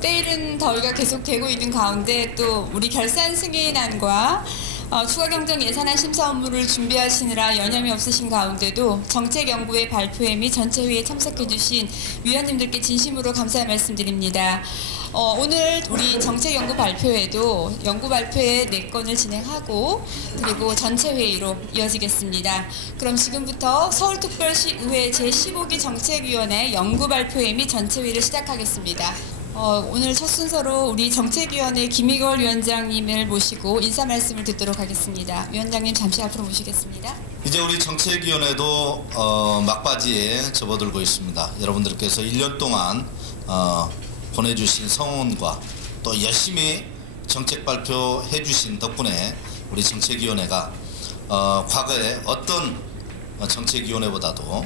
때이른 더위가 계속되고 있는 가운데 또 우리 결산 승인안과 추가 경정 예산안 심사 업무를 준비하시느라 여념이 없으신 가운데도 정책연구회 발표회 및 전체회의에 참석해주신 위원님들께 진심으로 감사의 말씀드립니다. 오늘 우리 정책연구 발표회도 연구 발표회 4건을 진행하고 그리고 전체회의로 이어지겠습니다. 그럼 지금부터 서울특별시의회 제15기 정책위원회 연구 발표회 및 전체회의를 시작하겠습니다. 오늘 첫 순서로 우리 정책위원회 김희걸 위원장님을 모시고 인사 말씀을 듣도록 하겠습니다. 위원장님 잠시 앞으로 모시겠습니다. 이제 우리 정책위원회도 막바지에 접어들고 있습니다. 여러분들께서 1년 동안 보내주신 성원과 또 열심히 정책 발표해 주신 덕분에 우리 정책위원회가 과거에 어떤 정책위원회보다도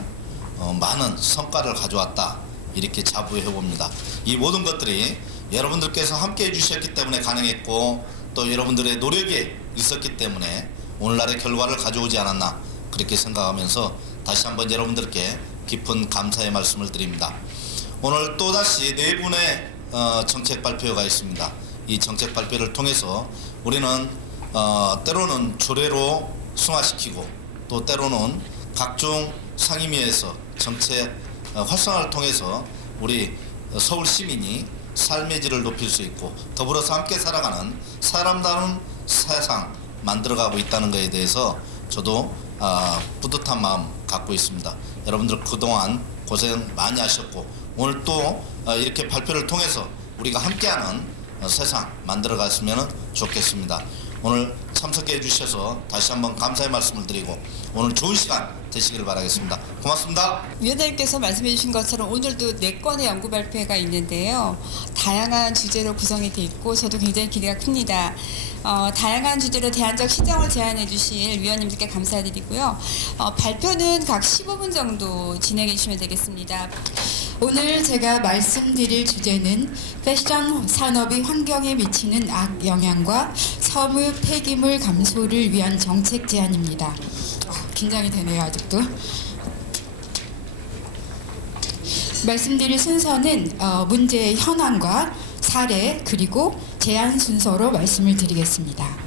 많은 성과를 가져왔다, 이렇게 자부해 봅니다. 이 모든 것들이 여러분들께서 함께 해주셨기 때문에 가능했고 또 여러분들의 노력이 있었기 때문에 오늘날의 결과를 가져오지 않았나, 그렇게 생각하면서 다시 한번 여러분들께 깊은 감사의 말씀을 드립니다. 오늘 또다시 4분의 정책 발표가 있습니다. 이 정책 발표를 통해서 우리는 때로는 조례로 승화시키고 또 때로는 각종 상임위에서 정책 활성화를 통해서 우리 서울 시민이 삶의 질을 높일 수 있고 더불어서 함께 살아가는 사람다운 세상 만들어가고 있다는 것에 대해서 저도 뿌듯한 마음 갖고 있습니다. 여러분들 그동안 고생 많이 하셨고 오늘 또 이렇게 발표를 통해서 우리가 함께하는 세상 만들어갔으면 좋겠습니다. 오늘 참석해 주셔서 다시 한번 감사의 말씀을 드리고 오늘 좋은 시간 되시길 바라겠습니다. 고맙습니다. 위원장님께서 말씀해 주신 것처럼 오늘도 4건의 연구 발표회가 있는데요. 다양한 주제로 구성이 되어 있고 저도 굉장히 기대가 큽니다. 다양한 주제로 대안적 시정을 제안해 주실 위원님들께 감사드리고요. 발표는 각 15분 정도 진행해 주시면 되겠습니다. 오늘 제가 말씀드릴 주제는 패션 산업이 환경에 미치는 악영향과 섬유 폐기물 감소를 위한 정책 제안입니다. 긴장이 되네요, 아직도. 말씀드릴 순서는 문제의 현황과 사례 그리고 제안 순서로 말씀을 드리겠습니다.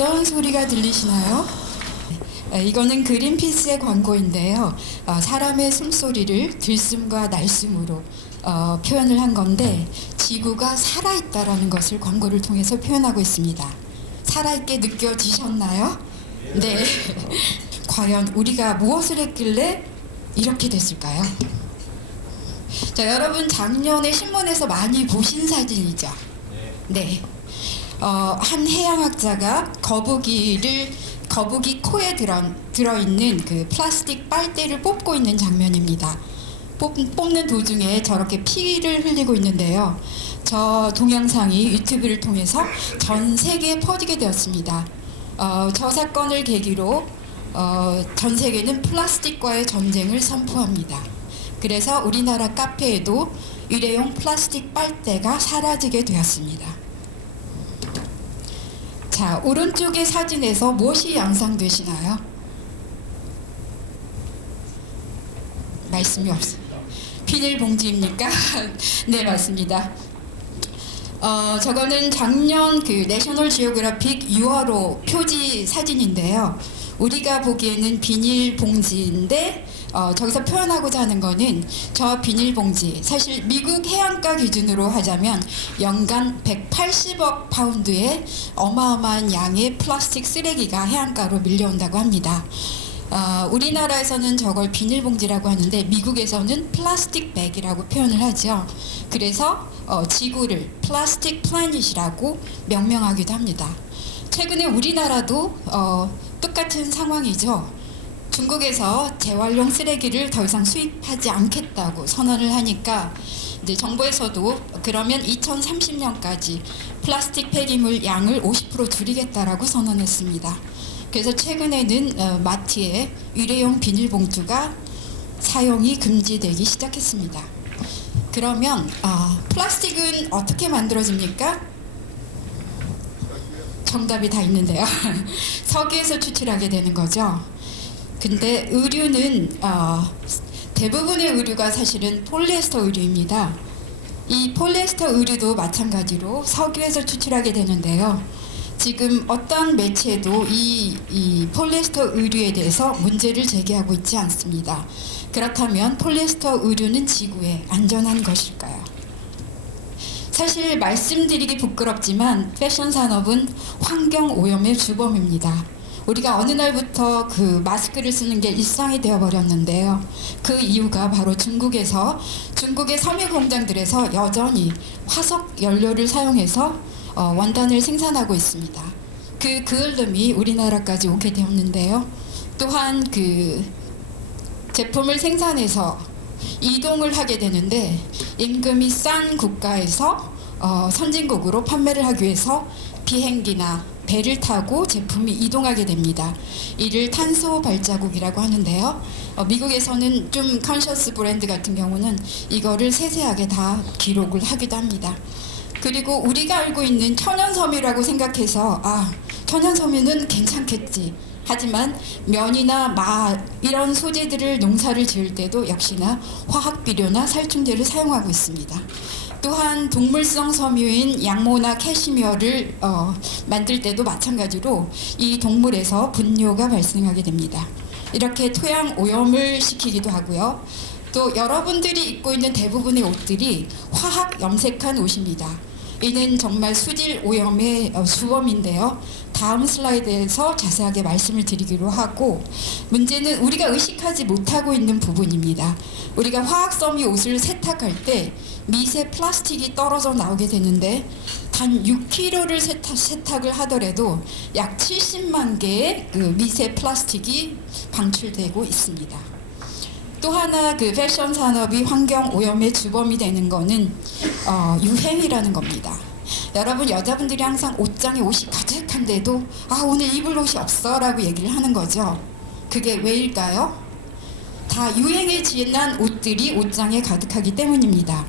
어떤 소리가 들리시나요? 이거는 그린피스의 광고인데요. 사람의 숨소리를 들숨과 날숨으로 표현을 한 건데 지구가 살아있다라는 것을 광고를 통해서 표현하고 있습니다. 살아있게 느껴지셨나요? 네. 과연 우리가 무엇을 했길래 이렇게 됐을까요? 자, 여러분 작년에 신문에서 많이 보신 사진이죠? 네. 한 해양학자가 거북이 코에 들어있는 그 플라스틱 빨대를 뽑고 있는 장면입니다. 뽑는 도중에 저렇게 피를 흘리고 있는데요. 저 동영상이 유튜브를 통해서 전 세계에 퍼지게 되었습니다. 저 사건을 계기로 전 세계는 플라스틱과의 전쟁을 선포합니다. 그래서 우리나라 카페에도 일회용 플라스틱 빨대가 사라지게 되었습니다. 자, 오른쪽의 사진에서 무엇이 양상되시나요? 말씀이 없습니다. 비닐봉지입니까? 네, 맞습니다. 저거는 작년 그 내셔널 지오그래픽 6월호 표지 사진인데요. 우리가 보기에는 비닐봉지인데 저기서 표현하고자 하는 거는 저 비닐봉지, 사실 미국 해안가 기준으로 하자면 연간 180억 파운드의 어마어마한 양의 플라스틱 쓰레기가 해안가로 밀려온다고 합니다. 우리나라에서는 저걸 비닐봉지라고 하는데 미국에서는 플라스틱 백이라고 표현을 하죠. 그래서 지구를 플라스틱 플래닛이라고 명명하기도 합니다. 최근에 우리나라도 똑같은 상황이죠. 중국에서 재활용 쓰레기를 더 이상 수입하지 않겠다고 선언을 하니까 이제 정부에서도 그러면 2030년까지 플라스틱 폐기물 양을 50% 줄이겠다라고 선언했습니다. 그래서 최근에는 마트에 일회용 비닐봉투가 사용이 금지되기 시작했습니다. 그러면 플라스틱은 어떻게 만들어집니까? 정답이 다 있는데요. 석유에서 추출하게 되는 거죠. 근데 의류는 대부분의 의류가 사실은 폴리에스터 의류입니다. 이 폴리에스터 의류도 마찬가지로 석유에서 추출하게 되는데요. 지금 어떤 매체도 이 폴리에스터 의류에 대해서 문제를 제기하고 있지 않습니다. 그렇다면 폴리에스터 의류는 지구에 안전한 것일까요? 사실 말씀드리기 부끄럽지만 패션 산업은 환경 오염의 주범입니다. 우리가 어느 날부터 그 마스크를 쓰는 게 일상이 되어버렸는데요. 그 이유가 바로 중국의 섬유 공장들에서 여전히 화석 연료를 사용해서 원단을 생산하고 있습니다. 그 흐름이 우리나라까지 오게 되었는데요. 또한 그 제품을 생산해서 이동을 하게 되는데 임금이 싼 국가에서 선진국으로 판매를 하기 위해서 비행기나 배를 타고 제품이 이동하게 됩니다. 이를 탄소 발자국이라고 하는데요. 미국에서는 좀 컨셔스 브랜드 같은 경우는 이거를 세세하게 다 기록을 하기도 합니다. 그리고 우리가 알고 있는 천연섬유라고 생각해서 천연섬유는 괜찮겠지. 하지만 면이나 이런 소재들을 농사를 지을 때도 역시나 화학비료나 살충제를 사용하고 있습니다. 또한 동물성 섬유인 양모나 캐시미어를 만들 때도 마찬가지로 이 동물에서 분뇨가 발생하게 됩니다. 이렇게 토양 오염을 시키기도 하고요. 또 여러분들이 입고 있는 대부분의 옷들이 화학 염색한 옷입니다. 이는 정말 수질 오염의 주범인데요. 다음 슬라이드에서 자세하게 말씀을 드리기로 하고, 문제는 우리가 의식하지 못하고 있는 부분입니다. 우리가 화학섬유 옷을 세탁할 때 미세 플라스틱이 떨어져 나오게 되는데 단 6kg를 세탁을 하더라도 약 70만 개의 그 미세 플라스틱이 방출되고 있습니다. 또 하나 그 패션 산업이 환경 오염의 주범이 되는 거는 유행이라는 겁니다. 여러분, 여자분들이 항상 옷장에 옷이 가득한데도 오늘 입을 옷이 없어 라고 얘기를 하는 거죠. 그게 왜일까요? 다 유행에 지난 옷들이 옷장에 가득하기 때문입니다.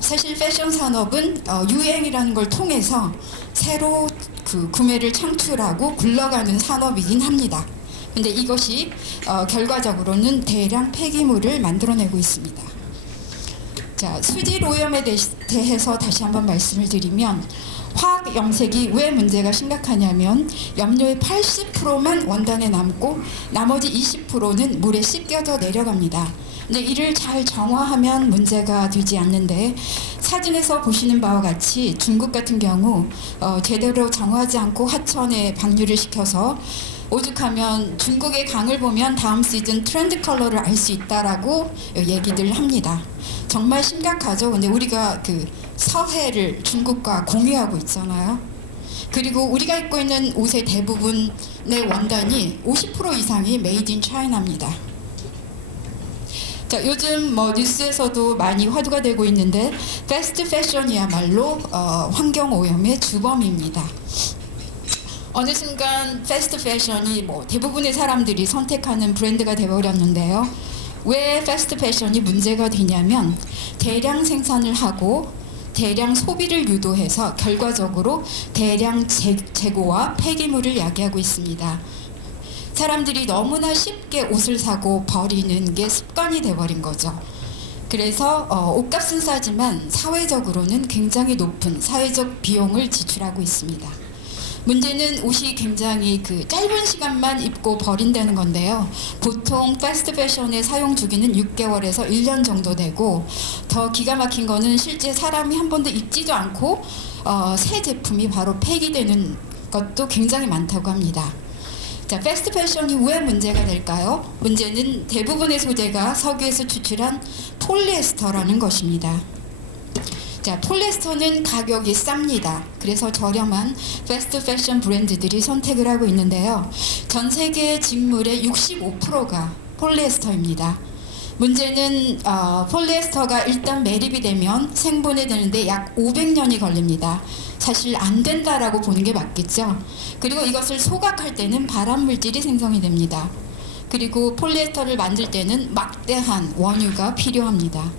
사실 패션 산업은 유행이라는 걸 통해서 새로 그 구매를 창출하고 굴러가는 산업이긴 합니다. 근데 이것이 결과적으로는 대량 폐기물을 만들어내고 있습니다. 자, 수질 오염에 대해서 다시 한번 말씀을 드리면, 화학 염색이 왜 문제가 심각하냐면 염료의 80%만 원단에 남고 나머지 20%는 물에 씻겨져 내려갑니다. 근데 이를 잘 정화하면 문제가 되지 않는데, 사진에서 보시는 바와 같이 중국 같은 경우 제대로 정화하지 않고 하천에 방류를 시켜서 오죽하면 중국의 강을 보면 다음 시즌 트렌드 컬러를 알 수 있다라고 얘기들 합니다. 정말 심각하죠. 근데 우리가 그 서해를 중국과 공유하고 있잖아요. 그리고 우리가 입고 있는 옷의 대부분의 원단이 50% 이상이 메이드 인 차이나입니다. 자, 요즘 뉴스에서도 많이 화두가 되고 있는데 패스트 패션이야말로 환경 오염의 주범입니다. 어느 순간 패스트 패션이 대부분의 사람들이 선택하는 브랜드가 되어버렸는데요. 왜 패스트 패션이 문제가 되냐면 대량 생산을 하고 대량 소비를 유도해서 결과적으로 대량 재고와 폐기물을 야기하고 있습니다. 사람들이 너무나 쉽게 옷을 사고 버리는 게 습관이 돼버린 거죠. 그래서 옷값은 싸지만 사회적으로는 굉장히 높은 사회적 비용을 지출하고 있습니다. 문제는 옷이 굉장히 그 짧은 시간만 입고 버린다는 건데요. 보통 패스트 패션의 사용 주기는 6개월에서 1년 정도 되고, 더 기가 막힌 거는 실제 사람이 한 번도 입지도 않고 새 제품이 바로 폐기되는 것도 굉장히 많다고 합니다. 자, 패스트 패션이 왜 문제가 될까요? 문제는 대부분의 소재가 석유에서 추출한 폴리에스터라는 것입니다. 자, 폴리에스터는 가격이 쌉니다. 그래서 저렴한 패스트 패션 브랜드들이 선택을 하고 있는데요. 전 세계 직물의 65%가 폴리에스터입니다. 문제는 폴리에스터가 일단 매립이 되면 생분해 되는데 약 500년이 걸립니다. 사실 안 된다라고 보는 게 맞겠죠. 그리고 이것을 소각할 때는 발암 물질이 생성이 됩니다. 그리고 폴리에스터를 만들 때는 막대한 원유가 필요합니다.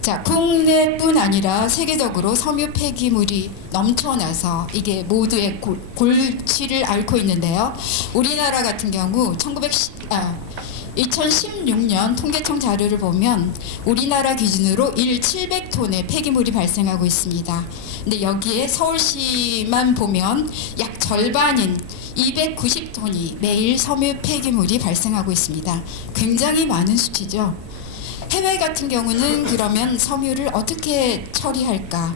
자, 국내뿐 아니라 세계적으로 섬유 폐기물이 넘쳐나서 이게 모두의 골치를 앓고 있는데요. 우리나라 같은 경우 2016년 통계청 자료를 보면 우리나라 기준으로 일 700톤의 폐기물이 발생하고 있습니다. 근데 여기에 서울시만 보면 약 절반인 290톤이 매일 섬유 폐기물이 발생하고 있습니다. 굉장히 많은 수치죠. 해외 같은 경우는 그러면 섬유를 어떻게 처리할까?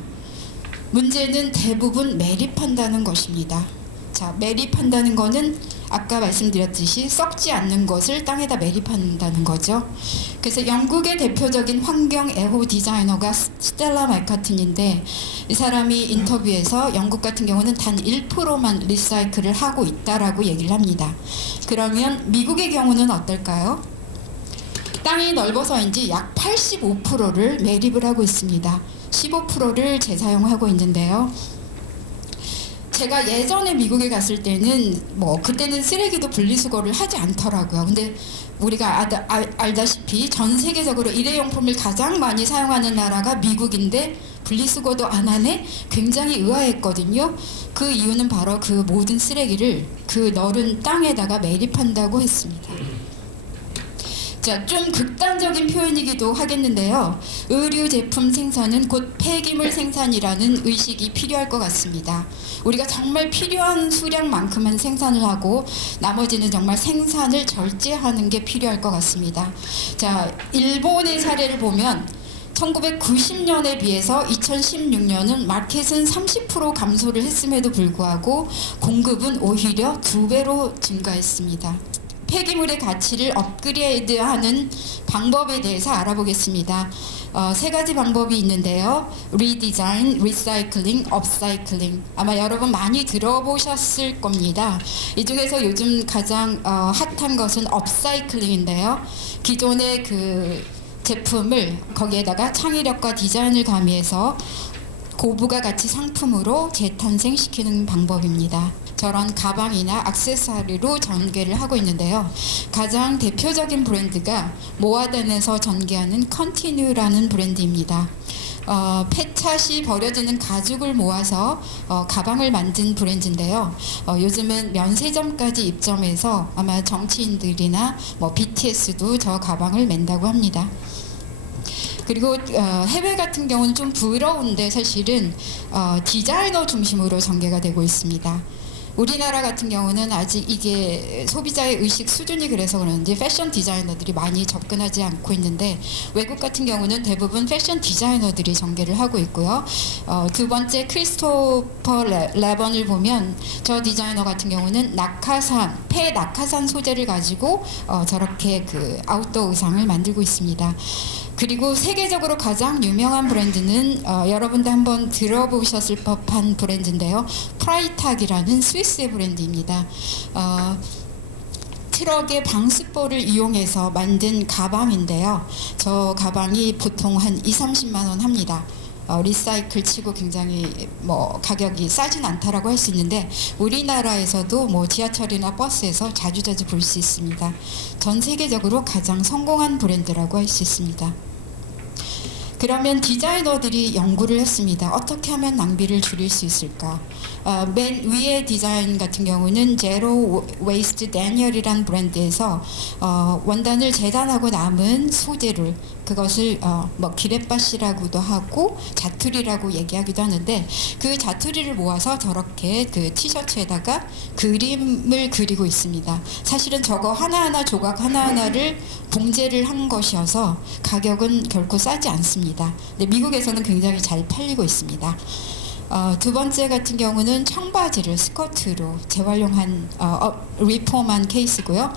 문제는 대부분 매립한다는 것입니다. 자, 매립한다는 거는 아까 말씀드렸듯이 썩지 않는 것을 땅에다 매립한다는 거죠. 그래서 영국의 대표적인 환경 애호 디자이너가 스텔라 맥카튼인데, 이 사람이 인터뷰에서 영국 같은 경우는 단 1%만 리사이클을 하고 있다라고 얘기를 합니다. 그러면 미국의 경우는 어떨까요? 땅이 넓어서인지 약 85%를 매립을 하고 있습니다. 15%를 재사용하고 있는데요. 제가 예전에 미국에 갔을 때는 그때는 쓰레기도 분리수거를 하지 않더라고요. 근데 우리가 알다시피 전 세계적으로 일회용품을 가장 많이 사용하는 나라가 미국인데 분리수거도 안 하네? 굉장히 의아했거든요. 그 이유는 바로 그 모든 쓰레기를 그 넓은 땅에다가 매립한다고 했습니다. 자, 좀 극단적인 표현이기도 하겠는데요. 의류 제품 생산은 곧 폐기물 생산이라는 의식이 필요할 것 같습니다. 우리가 정말 필요한 수량만큼만 생산을 하고 나머지는 정말 생산을 절제하는 게 필요할 것 같습니다. 자, 일본의 사례를 보면 1990년에 비해서 2016년은 마켓은 30% 감소를 했음에도 불구하고 공급은 오히려 2배로 증가했습니다. 폐기물의 가치를 업그레이드하는 방법에 대해서 알아보겠습니다. 3가지 방법이 있는데요. 리디자인, 리사이클링, 업사이클링. 아마 여러분 많이 들어보셨을 겁니다. 이 중에서 요즘 가장 핫한 것은 업사이클링인데요. 기존의 그 제품을 거기에다가 창의력과 디자인을 가미해서 고부가 가치 상품으로 재탄생시키는 방법입니다. 저런 가방이나 액세서리로 전개를 하고 있는데요. 가장 대표적인 브랜드가 모아덴에서 전개하는 컨티뉴라는 브랜드입니다. 폐차시 버려지는 가죽을 모아서 가방을 만든 브랜드인데요. 요즘은 면세점까지 입점해서 아마 정치인들이나 BTS도 저 가방을 맨다고 합니다. 그리고 해외 같은 경우는 좀 부러운데 사실은 디자이너 중심으로 전개가 되고 있습니다. 우리나라 같은 경우는 아직 이게 소비자의 의식 수준이 그래서 그런지 패션 디자이너들이 많이 접근하지 않고 있는데, 외국 같은 경우는 대부분 패션 디자이너들이 전개를 하고 있고요. 두 번째 크리스토퍼 레번을 보면 저 디자이너 같은 경우는 폐 낙하산 소재를 가지고 저렇게 그 아웃도어 의상을 만들고 있습니다. 그리고 세계적으로 가장 유명한 브랜드는 여러분도 한번 들어보셨을 법한 브랜드인데요. 프라이탁이라는 스위스의 브랜드입니다. 트럭의 방수볼을 이용해서 만든 가방인데요. 저 가방이 보통 한 2~30만 원 합니다. 리사이클 치고 굉장히 가격이 싸진 않다라고 할 수 있는데, 우리나라에서도 지하철이나 버스에서 자주자주 볼 수 있습니다. 전 세계적으로 가장 성공한 브랜드라고 할 수 있습니다. 그러면 디자이너들이 연구를 했습니다. 어떻게 하면 낭비를 줄일 수 있을까? 맨 위의 디자인 같은 경우는 제로 웨이스트 데니얼이라는 브랜드에서 원단을 재단하고 남은 소재를, 그것을 기렛바시라고도 하고 자투리라고 얘기하기도 하는데, 그 자투리를 모아서 저렇게 그 티셔츠에다가 그림을 그리고 있습니다. 사실은 저거 하나하나 조각 하나하나를 봉제를 한 것이어서 가격은 결코 싸지 않습니다. 근데 미국에서는 굉장히 잘 팔리고 있습니다. 두 번째 같은 경우는 청바지를 스커트로 재활용한 리폼한 케이스고요.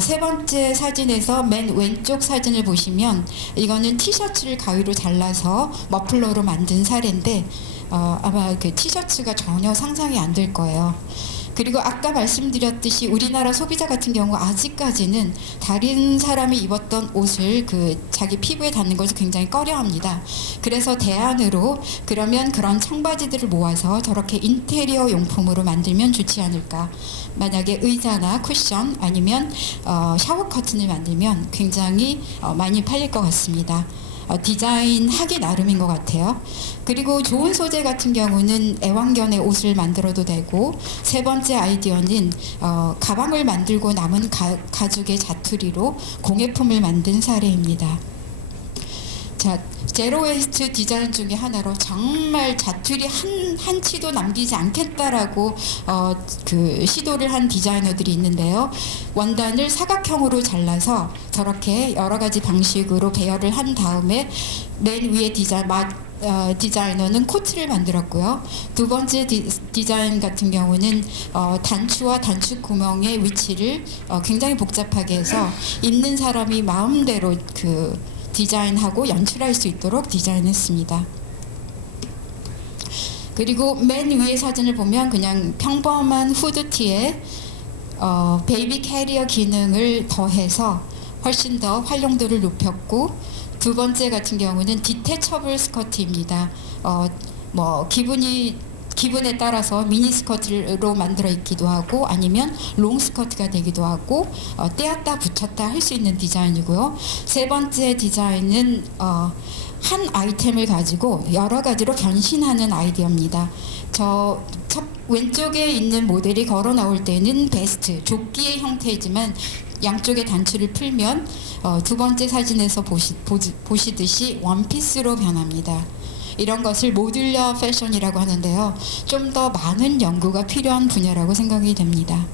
세 번째 사진에서 맨 왼쪽 사진을 보시면 이거는 티셔츠를 가위로 잘라서 머플러로 만든 사례인데 아마 그 티셔츠가 전혀 상상이 안 될 거예요. 그리고 아까 말씀드렸듯이 우리나라 소비자 같은 경우 아직까지는 다른 사람이 입었던 옷을 그 자기 피부에 닿는 것을 굉장히 꺼려합니다. 그래서 대안으로 그러면 그런 청바지들을 모아서 저렇게 인테리어 용품으로 만들면 좋지 않을까. 만약에 의자나 쿠션 아니면 샤워 커튼을 만들면 굉장히 많이 팔릴 것 같습니다. 디자인하기 나름인 것 같아요. 그리고 좋은 소재 같은 경우는 애완견의 옷을 만들어도 되고, 세 번째 아이디어는 가방을 만들고 남은 가죽의 자투리로 공예품을 만든 사례입니다. 자, 제로 웨이스트 디자인 중에 하나로 정말 자투리 한 치도 남기지 않겠다라고 그 시도를 한 디자이너들이 있는데요. 원단을 사각형으로 잘라서 저렇게 여러 가지 방식으로 배열을 한 다음에 맨 위에 디자이너는 코트를 만들었고요. 두 번째 디자인 같은 경우는 단추와 단추 구멍의 위치를 굉장히 복잡하게 해서 입는 사람이 마음대로 그 디자인하고 연출할 수 있도록 디자인했습니다. 그리고 맨 위의 사진을 보면 그냥 평범한 후드티에 베이비 캐리어 기능을 더해서 훨씬 더 활용도를 높였고, 두 번째 같은 경우는 디태처블 스커트입니다. 뭐 기분에 따라서 미니 스커트로 만들어 입기도 하고 아니면 롱 스커트가 되기도 하고 떼었다 붙였다 할 수 있는 디자인이고요. 세 번째 디자인은 한 아이템을 가지고 여러 가지로 변신하는 아이디어입니다. 저 왼쪽에 있는 모델이 걸어 나올 때는 베스트, 조끼의 형태이지만 양쪽의 단추를 풀면 두 번째 사진에서 보시듯이 원피스로 변합니다. 이런 것을 모듈러 패션이라고 하는데요. 좀 더 많은 연구가 필요한 분야라고 생각이 됩니다.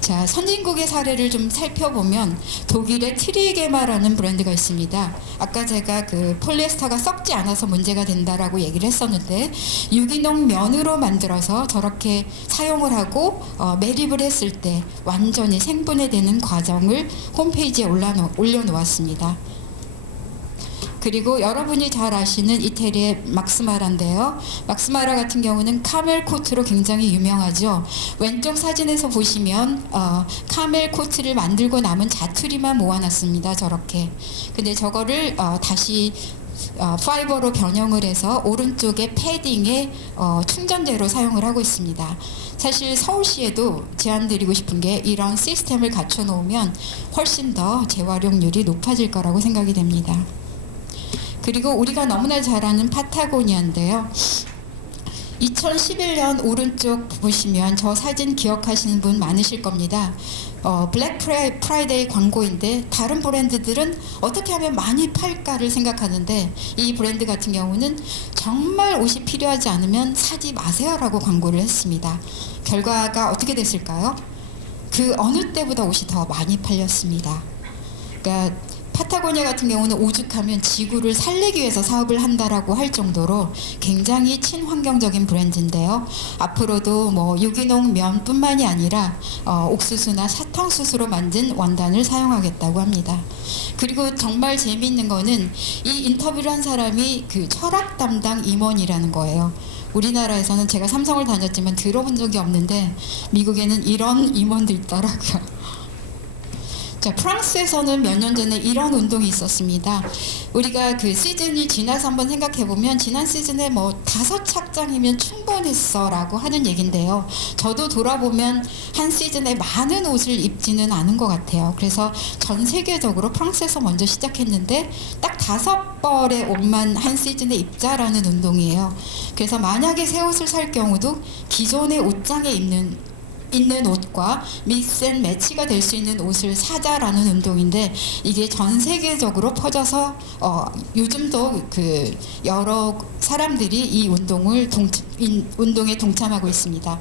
자, 선진국의 사례를 좀 살펴보면 독일의 트리게마라는 브랜드가 있습니다. 아까 제가 그 폴리에스터가 썩지 않아서 문제가 된다라고 얘기를 했었는데, 유기농 면으로 만들어서 저렇게 사용을 하고 매립을 했을 때 완전히 생분해되는 과정을 홈페이지에 올려놓았습니다. 그리고 여러분이 잘 아시는 이태리의 막스마라인데요. 막스마라 같은 경우는 카멜 코트로 굉장히 유명하죠. 왼쪽 사진에서 보시면 카멜 코트를 만들고 남은 자투리만 모아놨습니다. 저렇게. 근데 저거를 다시 파이버로 변형을 해서 오른쪽에 패딩에 충전재로 사용을 하고 있습니다. 사실 서울시에도 제안드리고 싶은 게 이런 시스템을 갖춰 놓으면 훨씬 더 재활용률이 높아질 거라고 생각이 됩니다. 그리고 우리가 너무나 잘 아는 파타고니아인데요. 2011년 오른쪽 보시면 저 사진 기억하시는 분 많으실 겁니다. 블랙 프라이데이 광고인데 다른 브랜드들은 어떻게 하면 많이 팔까를 생각하는데 이 브랜드 같은 경우는 정말 옷이 필요하지 않으면 사지 마세요라고 광고를 했습니다. 결과가 어떻게 됐을까요? 그 어느 때보다 옷이 더 많이 팔렸습니다. 그러니까 파타고니아 같은 경우는 오죽하면 지구를 살리기 위해서 사업을 한다라고 할 정도로 굉장히 친환경적인 브랜드인데요. 앞으로도 뭐 유기농 면뿐만이 아니라 옥수수나 사탕수수로 만든 원단을 사용하겠다고 합니다. 그리고 정말 재미있는 거는 이 인터뷰를 한 사람이 그 철학 담당 임원이라는 거예요. 우리나라에서는 제가 삼성을 다녔지만 들어본 적이 없는데 미국에는 이런 임원도 있더라고요. 자, 프랑스에서는 몇 년 전에 이런 운동이 있었습니다. 우리가 그 시즌이 지나서 한번 생각해보면 지난 시즌에 뭐 5착장이면 충분했어 라고 하는 얘긴데요. 저도 돌아보면 한 시즌에 많은 옷을 입지는 않은 것 같아요. 그래서 전 세계적으로 프랑스에서 먼저 시작했는데 딱 5벌의 옷만 한 시즌에 입자라는 운동이에요. 그래서 만약에 새 옷을 살 경우도 기존의 옷장에 있는 옷과 믹스 앤 매치가 될 수 있는 옷을 사자라는 운동인데 이게 전 세계적으로 퍼져서 요즘도 그 여러 사람들이 이 운동에 동참하고 있습니다.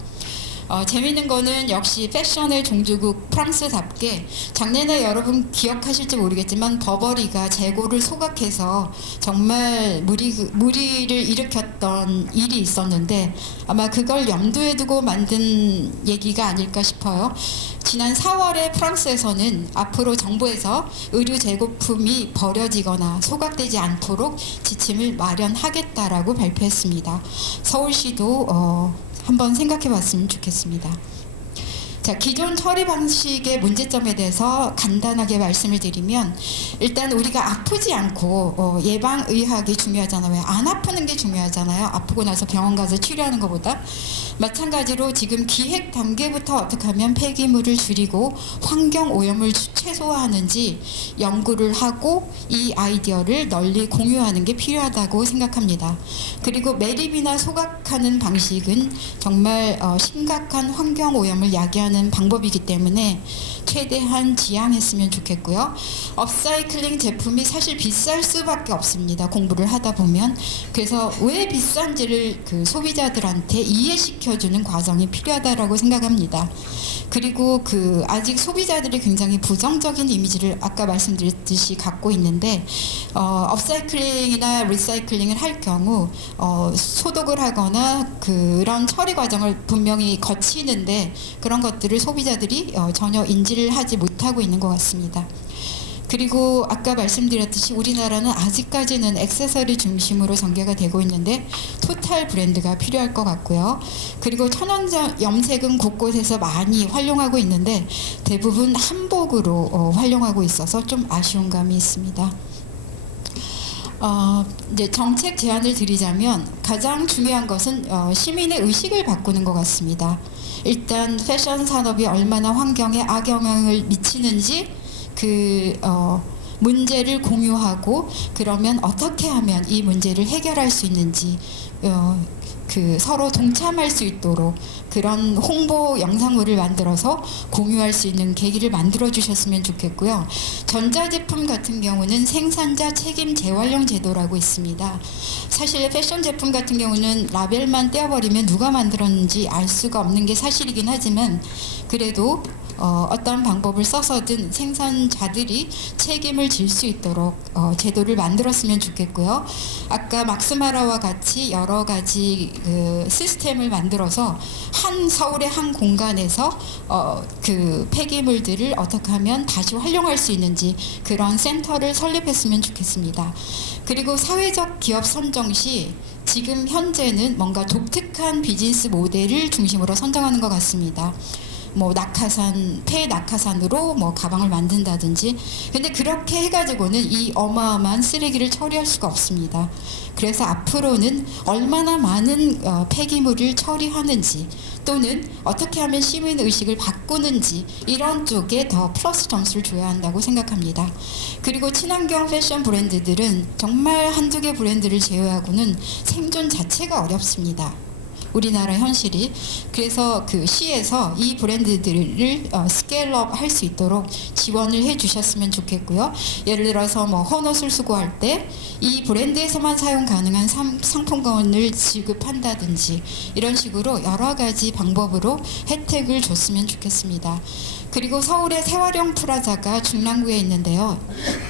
재미있는 거는 역시 패션의 종주국 프랑스답게 작년에 여러분 기억하실지 모르겠지만 버버리가 재고를 소각해서 정말 무리를 일으켰던 일이 있었는데 아마 그걸 염두에 두고 만든 얘기가 아닐까 싶어요. 지난 4월에 프랑스에서는 앞으로 정부에서 의류 재고품이 버려지거나 소각되지 않도록 지침을 마련하겠다라고 발표했습니다. 서울시도 한번 생각해 봤으면 좋겠습니다. 자, 기존 처리 방식의 문제점에 대해서 간단하게 말씀을 드리면 일단 우리가 아프지 않고 예방의학이 중요하잖아요. 왜? 안 아프는 게 중요하잖아요. 아프고 나서 병원 가서 치료하는 것보다. 마찬가지로 지금 기획 단계부터 어떻게 하면 폐기물을 줄이고 환경 오염을 최소화하는지 연구를 하고 이 아이디어를 널리 공유하는 게 필요하다고 생각합니다. 그리고 매립이나 소각하는 방식은 정말 심각한 환경 오염을 야기하는 방법이기 때문에 최대한 지양했으면 좋겠고요. 업사이클링 제품이 사실 비쌀 수밖에 없습니다. 공부를 하다 보면. 그래서 왜 비싼지를 그 소비자들한테 이해시켜주는 과정이 필요하다라고 생각합니다. 그리고 그 아직 소비자들이 굉장히 부정적인 이미지를 아까 말씀드렸듯이 갖고 있는데 업사이클링이나 리사이클링을 할 경우 소독을 하거나 그런 처리 과정을 분명히 거치는데 그런 것들을 소비자들이 전혀 인지를 하지 못하고 있는 것 같습니다. 그리고 아까 말씀드렸듯이 우리나라는 아직까지는 액세서리 중심으로 전개가 되고 있는데 토탈 브랜드가 필요할 것 같고요. 그리고 천연 염색은 곳곳에서 많이 활용하고 있는데 대부분 한복으로 활용하고 있어서 좀 아쉬운 감이 있습니다. 이제 정책 제안을 드리자면 가장 중요한 것은 시민의 의식을 바꾸는 것 같습니다. 일단 패션 산업이 얼마나 환경에 악영향을 미치는지 문제를 공유하고 그러면 어떻게 하면 이 문제를 해결할 수 있는지 서로 동참할 수 있도록 그런 홍보 영상물을 만들어서 공유할 수 있는 계기를 만들어 주셨으면 좋겠고요. 전자제품 같은 경우는 생산자 책임 재활용 제도라고 있습니다. 사실 패션 제품 같은 경우는 라벨만 떼어버리면 누가 만들었는지 알 수가 없는 게 사실이긴 하지만 그래도 어떤 방법을 써서든 생산자들이 책임을 질 수 있도록 제도를 만들었으면 좋겠고요. 아까 막스마라와 같이 여러 가지 시스템을 만들어서 서울의 한 공간에서 그 폐기물들을 어떻게 하면 다시 활용할 수 있는지 그런 센터를 설립했으면 좋겠습니다. 그리고 사회적 기업 선정 시 지금 현재는 뭔가 독특한 비즈니스 모델을 중심으로 선정하는 것 같습니다. 뭐 폐낙하산으로 뭐 가방을 만든다든지. 근데 그렇게 해가지고는 이 어마어마한 쓰레기를 처리할 수가 없습니다. 그래서 앞으로는 얼마나 많은 폐기물을 처리하는지 또는 어떻게 하면 시민 의식을 바꾸는지 이런 쪽에 더 플러스 점수를 줘야 한다고 생각합니다. 그리고 친환경 패션 브랜드들은 정말 한두 개 브랜드를 제외하고는 생존 자체가 어렵습니다. 우리나라 현실이. 그래서 그 시에서 이 브랜드들을 스케일업 할 수 있도록 지원을 해 주셨으면 좋겠고요. 예를 들어서 뭐 헌옷을 수거할 때 이 브랜드에서만 사용 가능한 상품권을 지급한다든지 이런 식으로 여러 가지 방법으로 혜택을 줬으면 좋겠습니다. 그리고 서울의 세활용 프라자가 중랑구에 있는데요.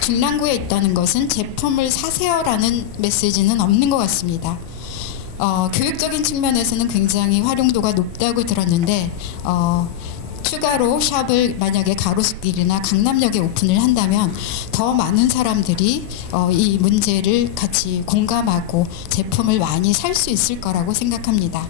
중랑구에 있다는 것은 제품을 사세요라는 메시지는 없는 것 같습니다. 교육적인 측면에서는 굉장히 활용도가 높다고 들었는데 추가로 샵을 만약에 가로수길이나 강남역에 오픈을 한다면 더 많은 사람들이 이 문제를 같이 공감하고 제품을 많이 살 수 있을 거라고 생각합니다.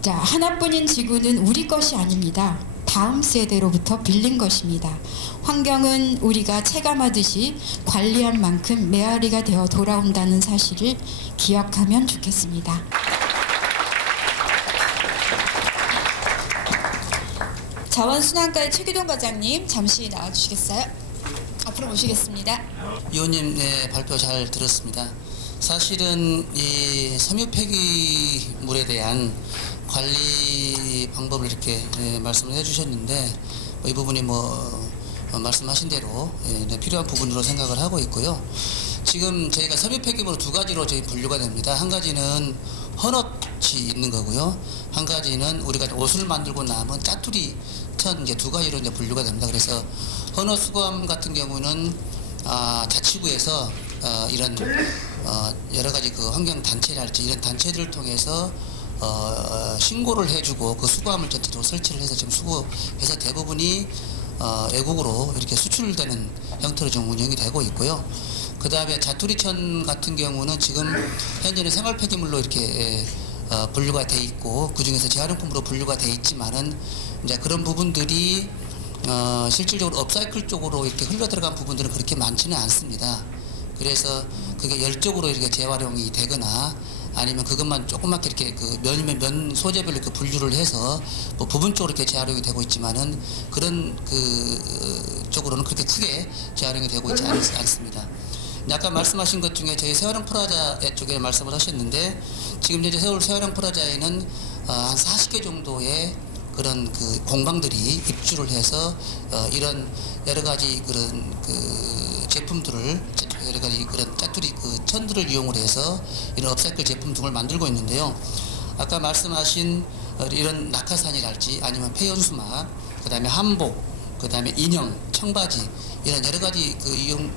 자, 하나뿐인 지구는 우리 것이 아닙니다. 다음 세대로부터 빌린 것입니다. 환경은 우리가 체감하듯이 관리한 만큼 메아리가 되어 돌아온다는 사실을 기억하면 좋겠습니다. 자원순환과의 최기동 과장님 잠시 나와주시겠어요? 앞으로 모시겠습니다. 위원님 발표 잘 들었습니다. 사실은 이 섬유 폐기물에 대한 관리 방법을 이렇게 말씀을 해주셨는데 이 부분이 말씀하신 대로 필요한 부분으로 생각을 하고 있고요. 지금 저희가 섬유 폐기물 두 가지로 저희 분류가 됩니다. 한 가지는 헌옷이 것이 있는 거고요. 한 가지는 우리가 옷을 만들고 남은 짜투리 천 이제 두 가지로 이제 분류가 됩니다. 그래서 헌어수거함 같은 경우는 자치구에서 이런 여러 가지 그 환경 단체랄지 이런 단체들을 통해서 신고를 해주고 그 수거함을 전체적으로 설치를 해서 지금 수거해서 대부분이 외국으로 이렇게 수출되는 형태로 좀 운영이 되고 있고요. 그 다음에 자투리천 같은 경우는 지금 현재는 생활 폐기물로 이렇게 분류가 돼 있고 그 중에서 재활용품으로 분류가 돼 있지만은 이제 그런 부분들이 실질적으로 업사이클 쪽으로 이렇게 흘러 들어간 부분들은 그렇게 많지는 않습니다. 그래서 그게 열적으로 이렇게 재활용이 되거나 아니면 그것만 조그맣게 이렇게 그 면 소재별로 이렇게 분류를 해서 뭐 부분적으로 이렇게 재활용이 되고 있지만은 그런 그 쪽으로는 그렇게 크게 재활용이 되고 있지 않습니다. 아까 말씀하신 것 중에 저희 세활용 프라자 쪽에 말씀을 하셨는데 지금 현재 서울 세활용 프라자에는 한 40개 정도의 그런 그 공방들이 입주를 해서 이런 여러 가지 그런 그 제품들을 여러 가지 그런 짜투리 그 천들을 이용을 해서 이런 업사이클 제품 등을 만들고 있는데요. 아까 말씀하신 이런 낙하산이랄지 아니면 폐연수막, 그다음에 한복, 그다음에 인형, 청바지 이런 여러 가지 그 이용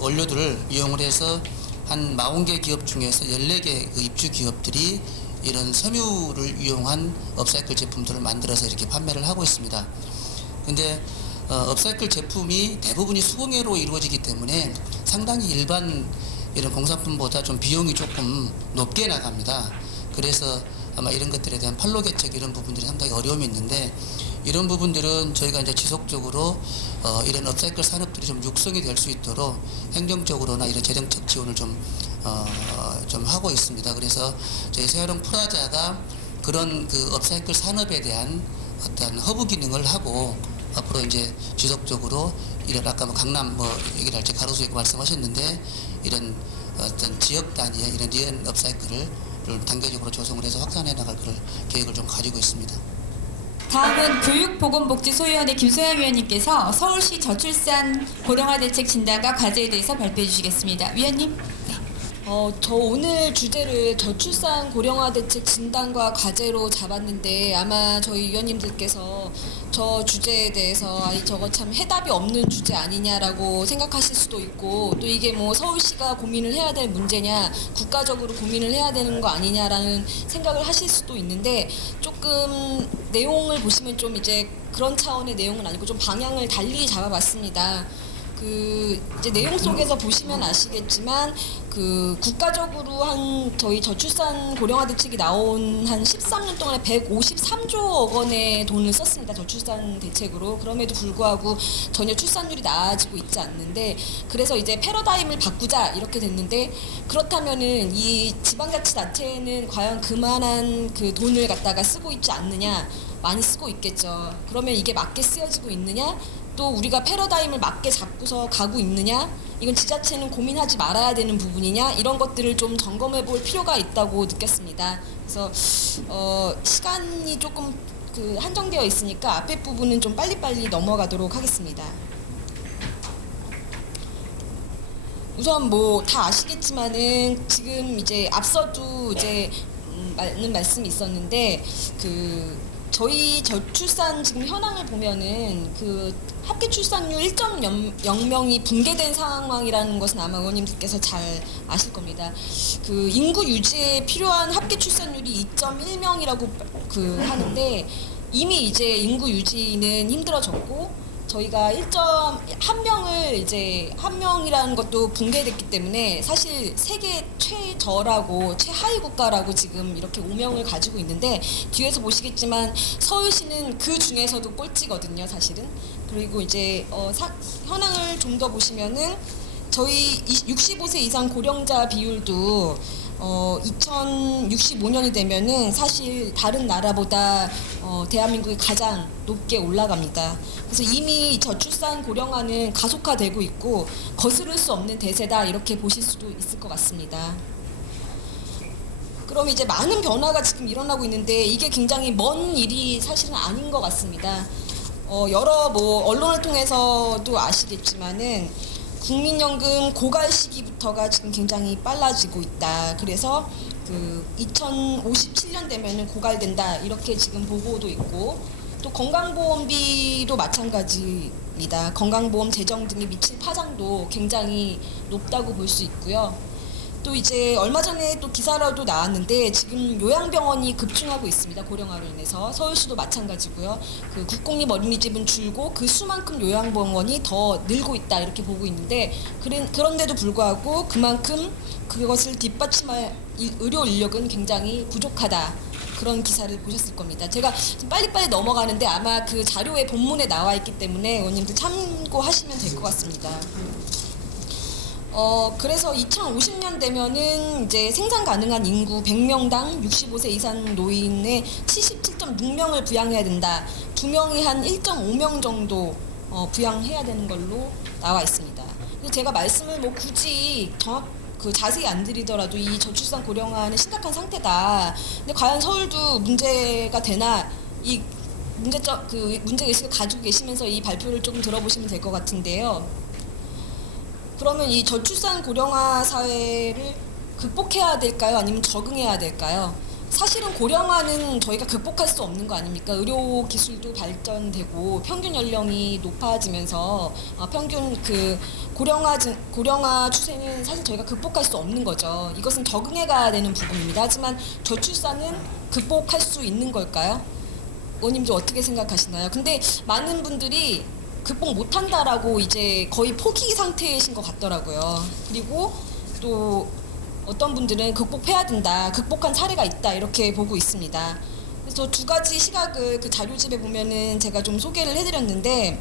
원료들을 이용을 해서 한 40개 기업 중에서 14개 그 입주 기업들이 이런 섬유를 이용한 업사이클 제품들을 만들어서 이렇게 판매를 하고 있습니다. 근데 업사이클 제품이 대부분이 수공예로 이루어지기 때문에 상당히 일반 이런 공산품보다 좀 비용이 조금 높게 나갑니다. 그래서 아마 이런 것들에 대한 판로 개척 이런 부분들이 상당히 어려움이 있는데 이런 부분들은 저희가 이제 지속적으로 이런 업사이클 산업들이 좀 육성이 될 수 있도록 행정적으로나 이런 재정적 지원을 좀 하고 있습니다. 그래서 저희 세활용 프라자가 그런 그 업사이클 산업에 대한 어떤 허브 기능을 하고 앞으로 이제 지속적으로 이런 아까 뭐 강남 뭐 얘기를 할지 가로수 얘기 말씀하셨는데 이런 어떤 지역 단위의 이런 리얼 업사이클을 단계적으로 조성을 해서 확산해 나갈 그럴 계획을 좀 가지고 있습니다. 다음은 교육보건복지소위원회 김소연 위원님께서 서울시 저출산 고령화 대책 진단과 과제에 대해서 발표해 주시겠습니다. 위원님. 저 오늘 주제를 저출산 고령화 대책 진단과 과제로 잡았는데 아마 저희 위원님들께서 저 주제에 대해서 아니 저거 참 해답이 없는 주제 아니냐라고 생각하실 수도 있고 또 이게 뭐 서울시가 고민을 해야 될 문제냐 국가적으로 고민을 해야 되는 거 아니냐라는 생각을 하실 수도 있는데 조금 내용을 보시면 좀 이제 그런 차원의 내용은 아니고 좀 방향을 달리 잡아봤습니다. 그 이제 내용 속에서 보시면 아시겠지만 그 국가적으로 한 저희 저출산 고령화 대책이 나온 한 13년 동안에 153조 원의 돈을 썼습니다. 저출산 대책으로. 그럼에도 불구하고 전혀 출산율이 나아지고 있지 않는데 그래서 이제 패러다임을 바꾸자 이렇게 됐는데 그렇다면은 이 지방자치단체는 과연 그만한 그 돈을 갖다가 쓰고 있지 않느냐? 많이 쓰고 있겠죠. 그러면 이게 맞게 쓰여지고 있느냐? 또 우리가 패러다임을 맞게 잡고서 가고 있느냐? 이건 지자체는 고민하지 말아야 되는 부분이냐? 이런 것들을 좀 점검해 볼 필요가 있다고 느꼈습니다. 그래서 시간이 조금 그 한정되어 있으니까 앞에 부분은 좀 빨리빨리 넘어가도록 하겠습니다. 우선 뭐 다 아시겠지만은 지금 이제 앞서도 이제 많은 말씀이 있었는데 그 저희 저출산 지금 현황을 보면은 그 합계 출산율 1.0명이 붕괴된 상황이라는 것은 아마 의원님들께서 잘 아실 겁니다. 그 인구 유지에 필요한 합계 출산율이 2.1명이라고 그 하는데 이미 이제 인구 유지는 힘들어졌고 저희가 1.1명을 이제 한 명이라는 것도 붕괴됐기 때문에 사실 세계 최저라고 최하위 국가라고 지금 이렇게 오명을 가지고 있는데 뒤에서 보시겠지만 서울시는 그 중에서도 꼴찌거든요, 사실은. 그리고 이제 현황을 좀 더 보시면은 저희 65세 이상 고령자 비율도 2065년이 되면은 사실 다른 나라보다 대한민국이 가장 높게 올라갑니다. 그래서 이미 저출산 고령화는 가속화되고 있고 거스를 수 없는 대세다 이렇게 보실 수도 있을 것 같습니다. 그럼 이제 많은 변화가 지금 일어나고 있는데 이게 굉장히 먼 일이 사실은 아닌 것 같습니다. 여러 뭐 언론을 통해서도 아시겠지만은 국민연금 고갈 시기부터가 지금 굉장히 빨라지고 있다. 그래서 그 2057년 되면은 고갈된다 이렇게 지금 보고도 있고, 또 건강보험비도 마찬가지입니다. 건강보험 재정 등이 미칠 파장도 굉장히 높다고 볼 수 있고요. 또 이제 얼마 전에 또 기사라도 나왔는데 지금 요양병원이 급증하고 있습니다. 고령화로 인해서. 서울시도 마찬가지고요. 그 국공립 어린이집은 줄고 그 수만큼 요양병원이 더 늘고 있다 이렇게 보고 있는데, 그런데도 불구하고 그만큼 그것을 뒷받침할 의료 인력은 굉장히 부족하다. 그런 기사를 보셨을 겁니다. 제가 좀 빨리빨리 넘어가는데 아마 그 자료의 본문에 나와 있기 때문에 의원님들 참고하시면 될 것 같습니다. 그래서 2050년 되면은 이제 생산 가능한 인구 100명당 65세 이상 노인의 77.6명을 부양해야 된다. 2명이 한 1.5명 정도 부양해야 되는 걸로 나와 있습니다. 근데 제가 말씀을 뭐 굳이 자세히 안 드리더라도 이 저출산 고령화는 심각한 상태다. 근데 과연 서울도 문제가 되나, 이 문제 의식을 가지고 계시면서 이 발표를 조금 들어보시면 될 것 같은데요. 그러면 이 저출산 고령화 사회를 극복해야 될까요? 아니면 적응해야 될까요? 사실은 고령화는 저희가 극복할 수 없는 거 아닙니까? 의료 기술도 발전되고 평균 연령이 높아지면서 평균 그 고령화 추세는 사실 저희가 극복할 수 없는 거죠. 이것은 적응해가야 되는 부분입니다. 하지만 저출산은 극복할 수 있는 걸까요? 의원님들 어떻게 생각하시나요? 근데 많은 분들이 극복 못한다라고 이제 거의 포기 상태이신 것 같더라고요. 그리고 또 어떤 분들은 극복해야 된다, 극복한 사례가 있다 이렇게 보고 있습니다. 그래서 두 가지 시각을 그 자료집에 보면은 제가 좀 소개를 해드렸는데,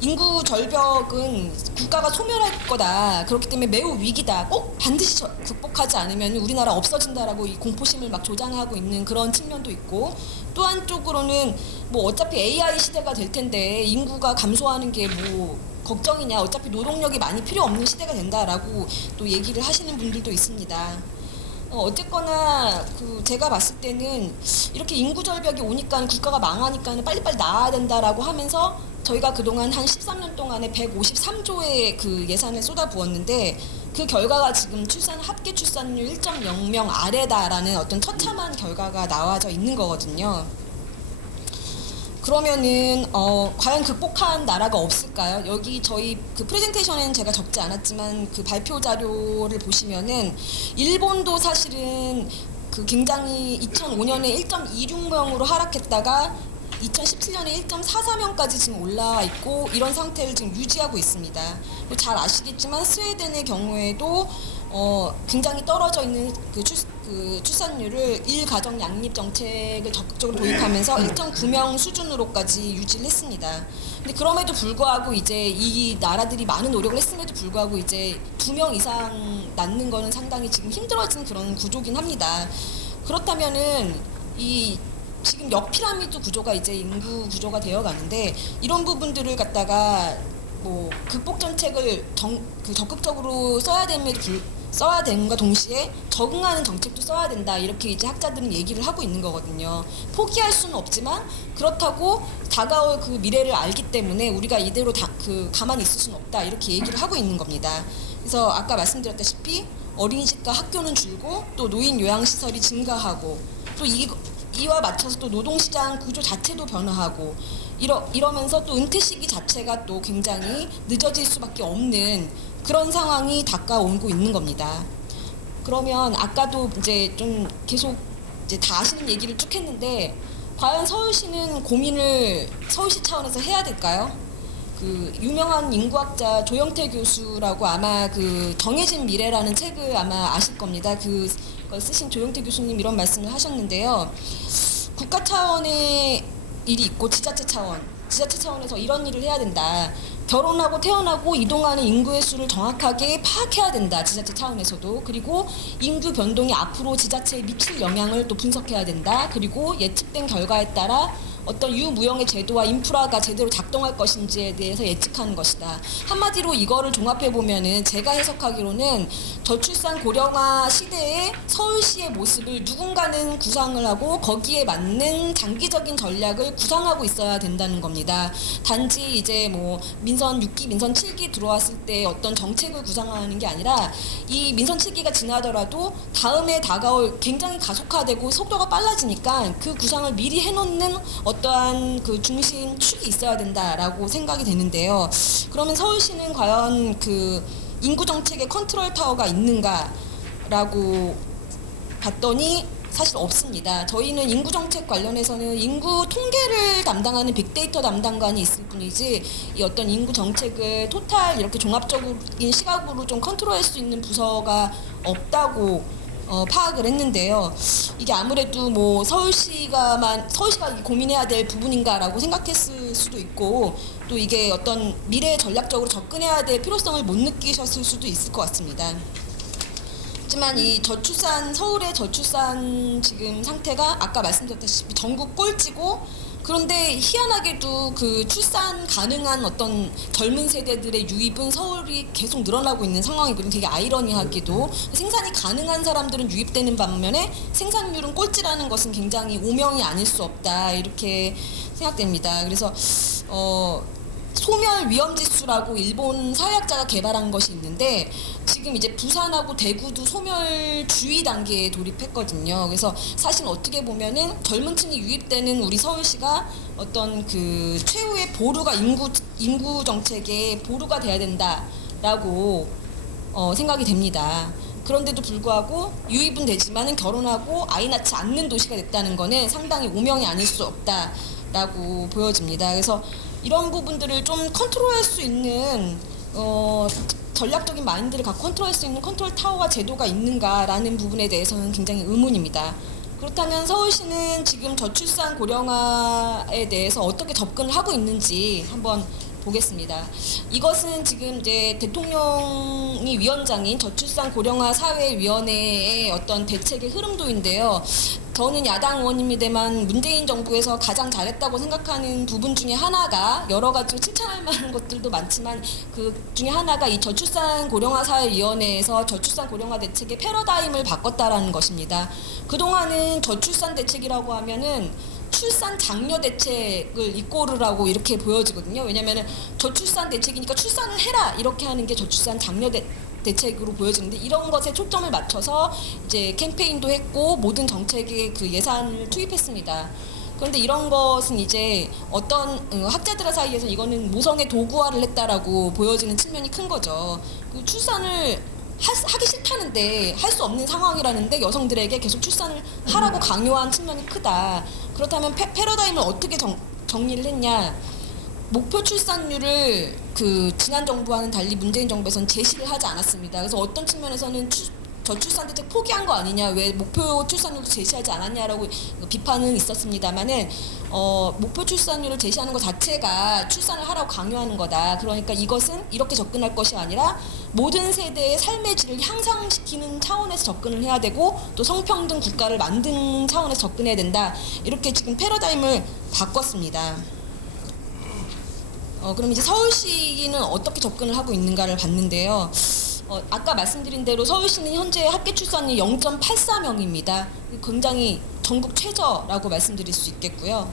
인구 절벽은 국가가 소멸할 거다. 그렇기 때문에 매우 위기다. 꼭 반드시 극복하지 않으면 우리나라 없어진다라고 이 공포심을 막 조장하고 있는 그런 측면도 있고, 또 한쪽으로는 뭐 어차피 AI 시대가 될 텐데 인구가 감소하는 게 뭐 걱정이냐. 어차피 노동력이 많이 필요 없는 시대가 된다라고 또 얘기를 하시는 분들도 있습니다. 어쨌거나 제가 봤을 때는 이렇게 인구 절벽이 오니까 국가가 망하니까 빨리빨리 나아야 된다라고 하면서 저희가 그동안 한 13년 동안에 153조의 그 예산을 쏟아부었는데, 그 결과가 지금 합계 출산율 1.0명 아래다라는 어떤 처참한 결과가 나와져 있는 거거든요. 그러면은 과연 극복한 나라가 없을까요? 여기 저희 그 프레젠테이션에는 제가 적지 않았지만 그 발표 자료를 보시면은 일본도 사실은 그 굉장히 2005년에 1.26명으로 하락했다가 2017년에 1.44명까지 지금 올라와 있고, 이런 상태를 지금 유지하고 있습니다. 잘 아시겠지만 스웨덴의 경우에도 굉장히 떨어져 있는 그 출산율을 1가정 양립 정책을 적극적으로 도입하면서 1.9명 수준으로까지 유지를 했습니다. 근데 그럼에도 불구하고 이제 이 나라들이 많은 노력을 했음에도 불구하고 이제 2명 이상 낳는 거는 상당히 지금 힘들어진 그런 구조긴 합니다. 그렇다면은 이 지금 역피라미드 구조가 이제 인구 구조가 되어 가는데, 이런 부분들을 갖다가 뭐 극복 정책을 적극적으로 써야 되는가 동시에 적응하는 정책도 써야 된다, 이렇게 이제 학자들은 얘기를 하고 있는 거거든요. 포기할 수는 없지만 그렇다고 다가올 그 미래를 알기 때문에 우리가 이대로 가만히 있을 수는 없다, 이렇게 얘기를 하고 있는 겁니다. 그래서 아까 말씀드렸다시피 어린이집과 학교는 줄고 또 노인 요양시설이 증가하고, 또 이와 맞춰서 또 노동시장 구조 자체도 변화하고 이러면서 또 은퇴 시기 자체가 또 굉장히 늦어질 수밖에 없는 그런 상황이 다가오고 있는 겁니다. 그러면 아까도 이제 좀 계속 이제 다 아시는 얘기를 쭉 했는데, 과연 서울시는 고민을 서울시 차원에서 해야 될까요? 그 유명한 인구학자 조영태 교수라고 아마 그 정해진 미래라는 책을 아마 아실 겁니다. 그걸 쓰신 조영태 교수님 이런 말씀을 하셨는데요. 국가 차원의 일이 있고 지자체 차원에서 이런 일을 해야 된다. 결혼하고 태어나고 이동하는 인구의 수를 정확하게 파악해야 된다, 지자체 차원에서도. 그리고 인구 변동이 앞으로 지자체에 미칠 영향을 또 분석해야 된다. 그리고 예측된 결과에 따라 어떤 유무형의 제도와 인프라가 제대로 작동할 것인지에 대해서 예측하는 것이다. 한마디로 이거를 종합해 보면은 제가 해석하기로는 저출산 고령화 시대의 서울시의 모습을 누군가는 구상을 하고 거기에 맞는 장기적인 전략을 구상하고 있어야 된다는 겁니다. 단지 이제 뭐 민선 6기, 민선 7기 들어왔을 때 어떤 정책을 구상하는 게 아니라 이 민선 7기가 지나더라도 다음에 다가올 굉장히 가속화되고 속도가 빨라지니까 그 구상을 미리 해놓는 어떠한 그 중심 축이 있어야 된다라고 생각이 되는데요. 그러면 서울시는 과연 그 인구 정책의 컨트롤 타워가 있는가라고 봤더니 사실 없습니다. 저희는 인구 정책 관련해서는 인구 통계를 담당하는 빅데이터 담당관이 있을 뿐이지 이 어떤 인구 정책을 토탈 이렇게 종합적인 시각으로 좀 컨트롤할 수 있는 부서가 없다고 파악을 했는데요. 이게 아무래도 뭐 서울시가 고민해야 될 부분인가라고 생각했을 수도 있고 또 이게 어떤 미래에 전략적으로 접근해야 될 필요성을 못 느끼셨을 수도 있을 것 같습니다. 하지만 이 서울의 저출산 지금 상태가 아까 말씀드렸다시피 전국 꼴찌고 그런데 희한하게도 그 출산 가능한 어떤 젊은 세대들의 유입은 서울이 계속 늘어나고 있는 상황이거든요. 되게 아이러니하게도 생산이 가능한 사람들은 유입되는 반면에 생산률은 꼴찌라는 것은 굉장히 오명이 아닐 수 없다 이렇게 생각됩니다. 그래서 소멸 위험 지수라고 일본 사회학자가 개발한 것이 있는데 지금 이제 부산하고 대구도 소멸주의 단계에 돌입했거든요. 그래서 사실 어떻게 보면은 젊은 층이 유입되는 우리 서울시가 어떤 그 최후의 보루가 인구 정책의 보루가 돼야 된다라고 생각이 됩니다. 그런데도 불구하고 유입은 되지만은 결혼하고 아이 낳지 않는 도시가 됐다는 거는 상당히 오명이 아닐 수 없다라고 보여집니다. 그래서 이런 부분들을 좀 컨트롤할 수 있는 전략적인 마인드를 갖고 컨트롤할 수 있는 컨트롤 타워와 제도가 있는가라는 부분에 대해서는 굉장히 의문입니다. 그렇다면 서울시는 지금 저출산 고령화에 대해서 어떻게 접근을 하고 있는지 한번 보겠습니다. 이것은 지금 이제 대통령이 위원장인 저출산 고령화 사회위원회의 어떤 대책의 흐름도인데요. 저는 야당 의원입니다만 문재인 정부에서 가장 잘했다고 생각하는 부분 중에 하나가 여러 가지로 칭찬할 만한 것들도 많지만 그 중에 하나가 이 저출산 고령화 사회위원회에서 저출산 고령화 대책의 패러다임을 바꿨다라는 것입니다. 그동안은 저출산 대책이라고 하면은 출산 장려 대책을 이꼬르라고 이렇게 보여지거든요. 왜냐하면 저출산 대책이니까 출산을 해라 이렇게 하는 게 저출산 장려 대책으로 보여지는데 이런 것에 초점을 맞춰서 이제 캠페인도 했고 모든 정책에 그 예산을 투입했습니다. 그런데 이런 것은 이제 어떤 학자들 사이에서 이거는 모성의 도구화를 했다라고 보여지는 측면이 큰 거죠. 그 출산을 하기 싫다는데 할 수 없는 상황이라는데 여성들에게 계속 출산을 하라고 강요한 측면이 크다. 그렇다면 패러다임을 어떻게 정리를 했냐? 목표 출산율을 그 지난 정부와는 달리 문재인 정부에서는 제시를 하지 않았습니다. 그래서 어떤 측면에서는 저출산 대책 포기한 거 아니냐, 왜 목표 출산율도 제시하지 않았냐라고 비판은 있었습니다만은 목표 출산율을 제시하는 것 자체가 출산을 하라고 강요하는 거다. 그러니까 이것은 이렇게 접근할 것이 아니라 모든 세대의 삶의 질을 향상시키는 차원에서 접근을 해야 되고 또 성평등 국가를 만드는 차원에서 접근해야 된다. 이렇게 지금 패러다임을 바꿨습니다. 그럼 이제 서울시는 어떻게 접근을 하고 있는가를 봤는데요. 아까 말씀드린 대로 서울시는 현재 합계 출산이 0.84명입니다. 굉장히 전국 최저라고 말씀드릴 수 있겠고요.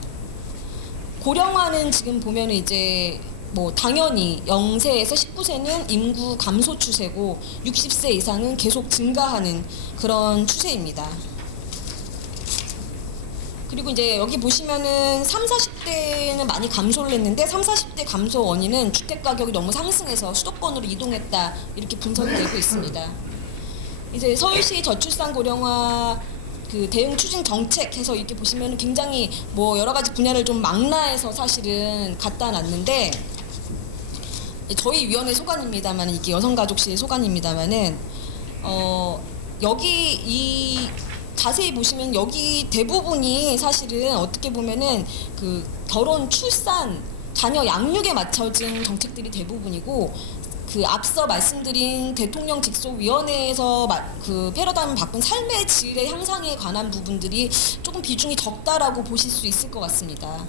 고령화는 지금 보면 이제 뭐 당연히 0세에서 19세는 인구 감소 추세고 60세 이상은 계속 증가하는 그런 추세입니다. 그리고 이제 여기 보시면은 30, 40대는 많이 감소를 했는데 30, 40대 감소 원인은 주택 가격이 너무 상승해서 수도권으로 이동했다 이렇게 분석이 되고 있습니다. 이제 서울시 저출산 고령화 그 대응 추진 정책해서 이렇게 보시면은 굉장히 뭐 여러 가지 분야를 좀 망라해서 사실은 갖다 놨는데 저희 위원회 소관입니다만 이게 여성가족실 소관입니다만은 여기 이 자세히 보시면 여기 대부분이 사실은 어떻게 보면은 그 결혼, 출산, 자녀 양육에 맞춰진 정책들이 대부분이고 그 앞서 말씀드린 대통령 직속위원회에서 그 패러다임을 바꾼 삶의 질의 향상에 관한 부분들이 조금 비중이 적다라고 보실 수 있을 것 같습니다.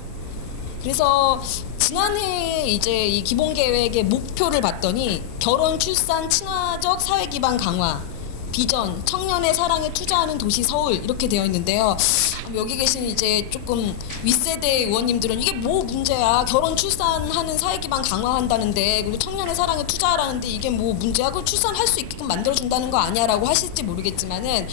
그래서 지난해 이제 이 기본 계획의 목표를 봤더니 결혼, 출산, 친화적 사회 기반 강화, 비전, 청년의 사랑에 투자하는 도시 서울 이렇게 되어 있는데요. 여기 계신 이제 조금 윗세대 의원님들은 이게 뭐 문제야? 결혼, 출산하는 사회 기반 강화한다는데 그리고 청년의 사랑에 투자하라는데 이게 뭐 문제야? 그 출산할 수 있게끔 만들어준다는 거 아니야라고 하실지 모르겠지만은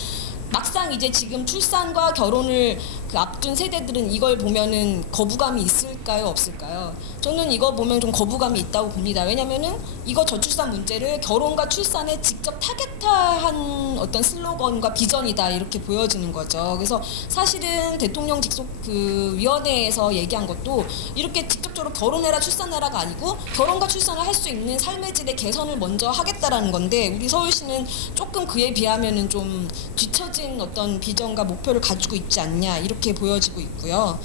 막상 이제 지금 출산과 결혼을 그 앞둔 세대들은 이걸 보면은 거부감이 있을까요, 없을까요? 저는 이거 보면 좀 거부감이 있다고 봅니다. 왜냐면은 이거 저출산 문제를 결혼과 출산에 직접 타겟화한 어떤 슬로건과 비전이다 이렇게 보여지는 거죠. 그래서 사실은 대통령 직속 그 위원회에서 얘기한 것도 이렇게 직접적으로 결혼해라 출산해라가 아니고 결혼과 출산을 할 수 있는 삶의 질의 개선을 먼저 하겠다라는 건데 우리 서울시는 조금 그에 비하면은 좀 뒤처진 어떤 비전과 목표를 가지고 있지 않냐 이렇게 보여지고 있고요.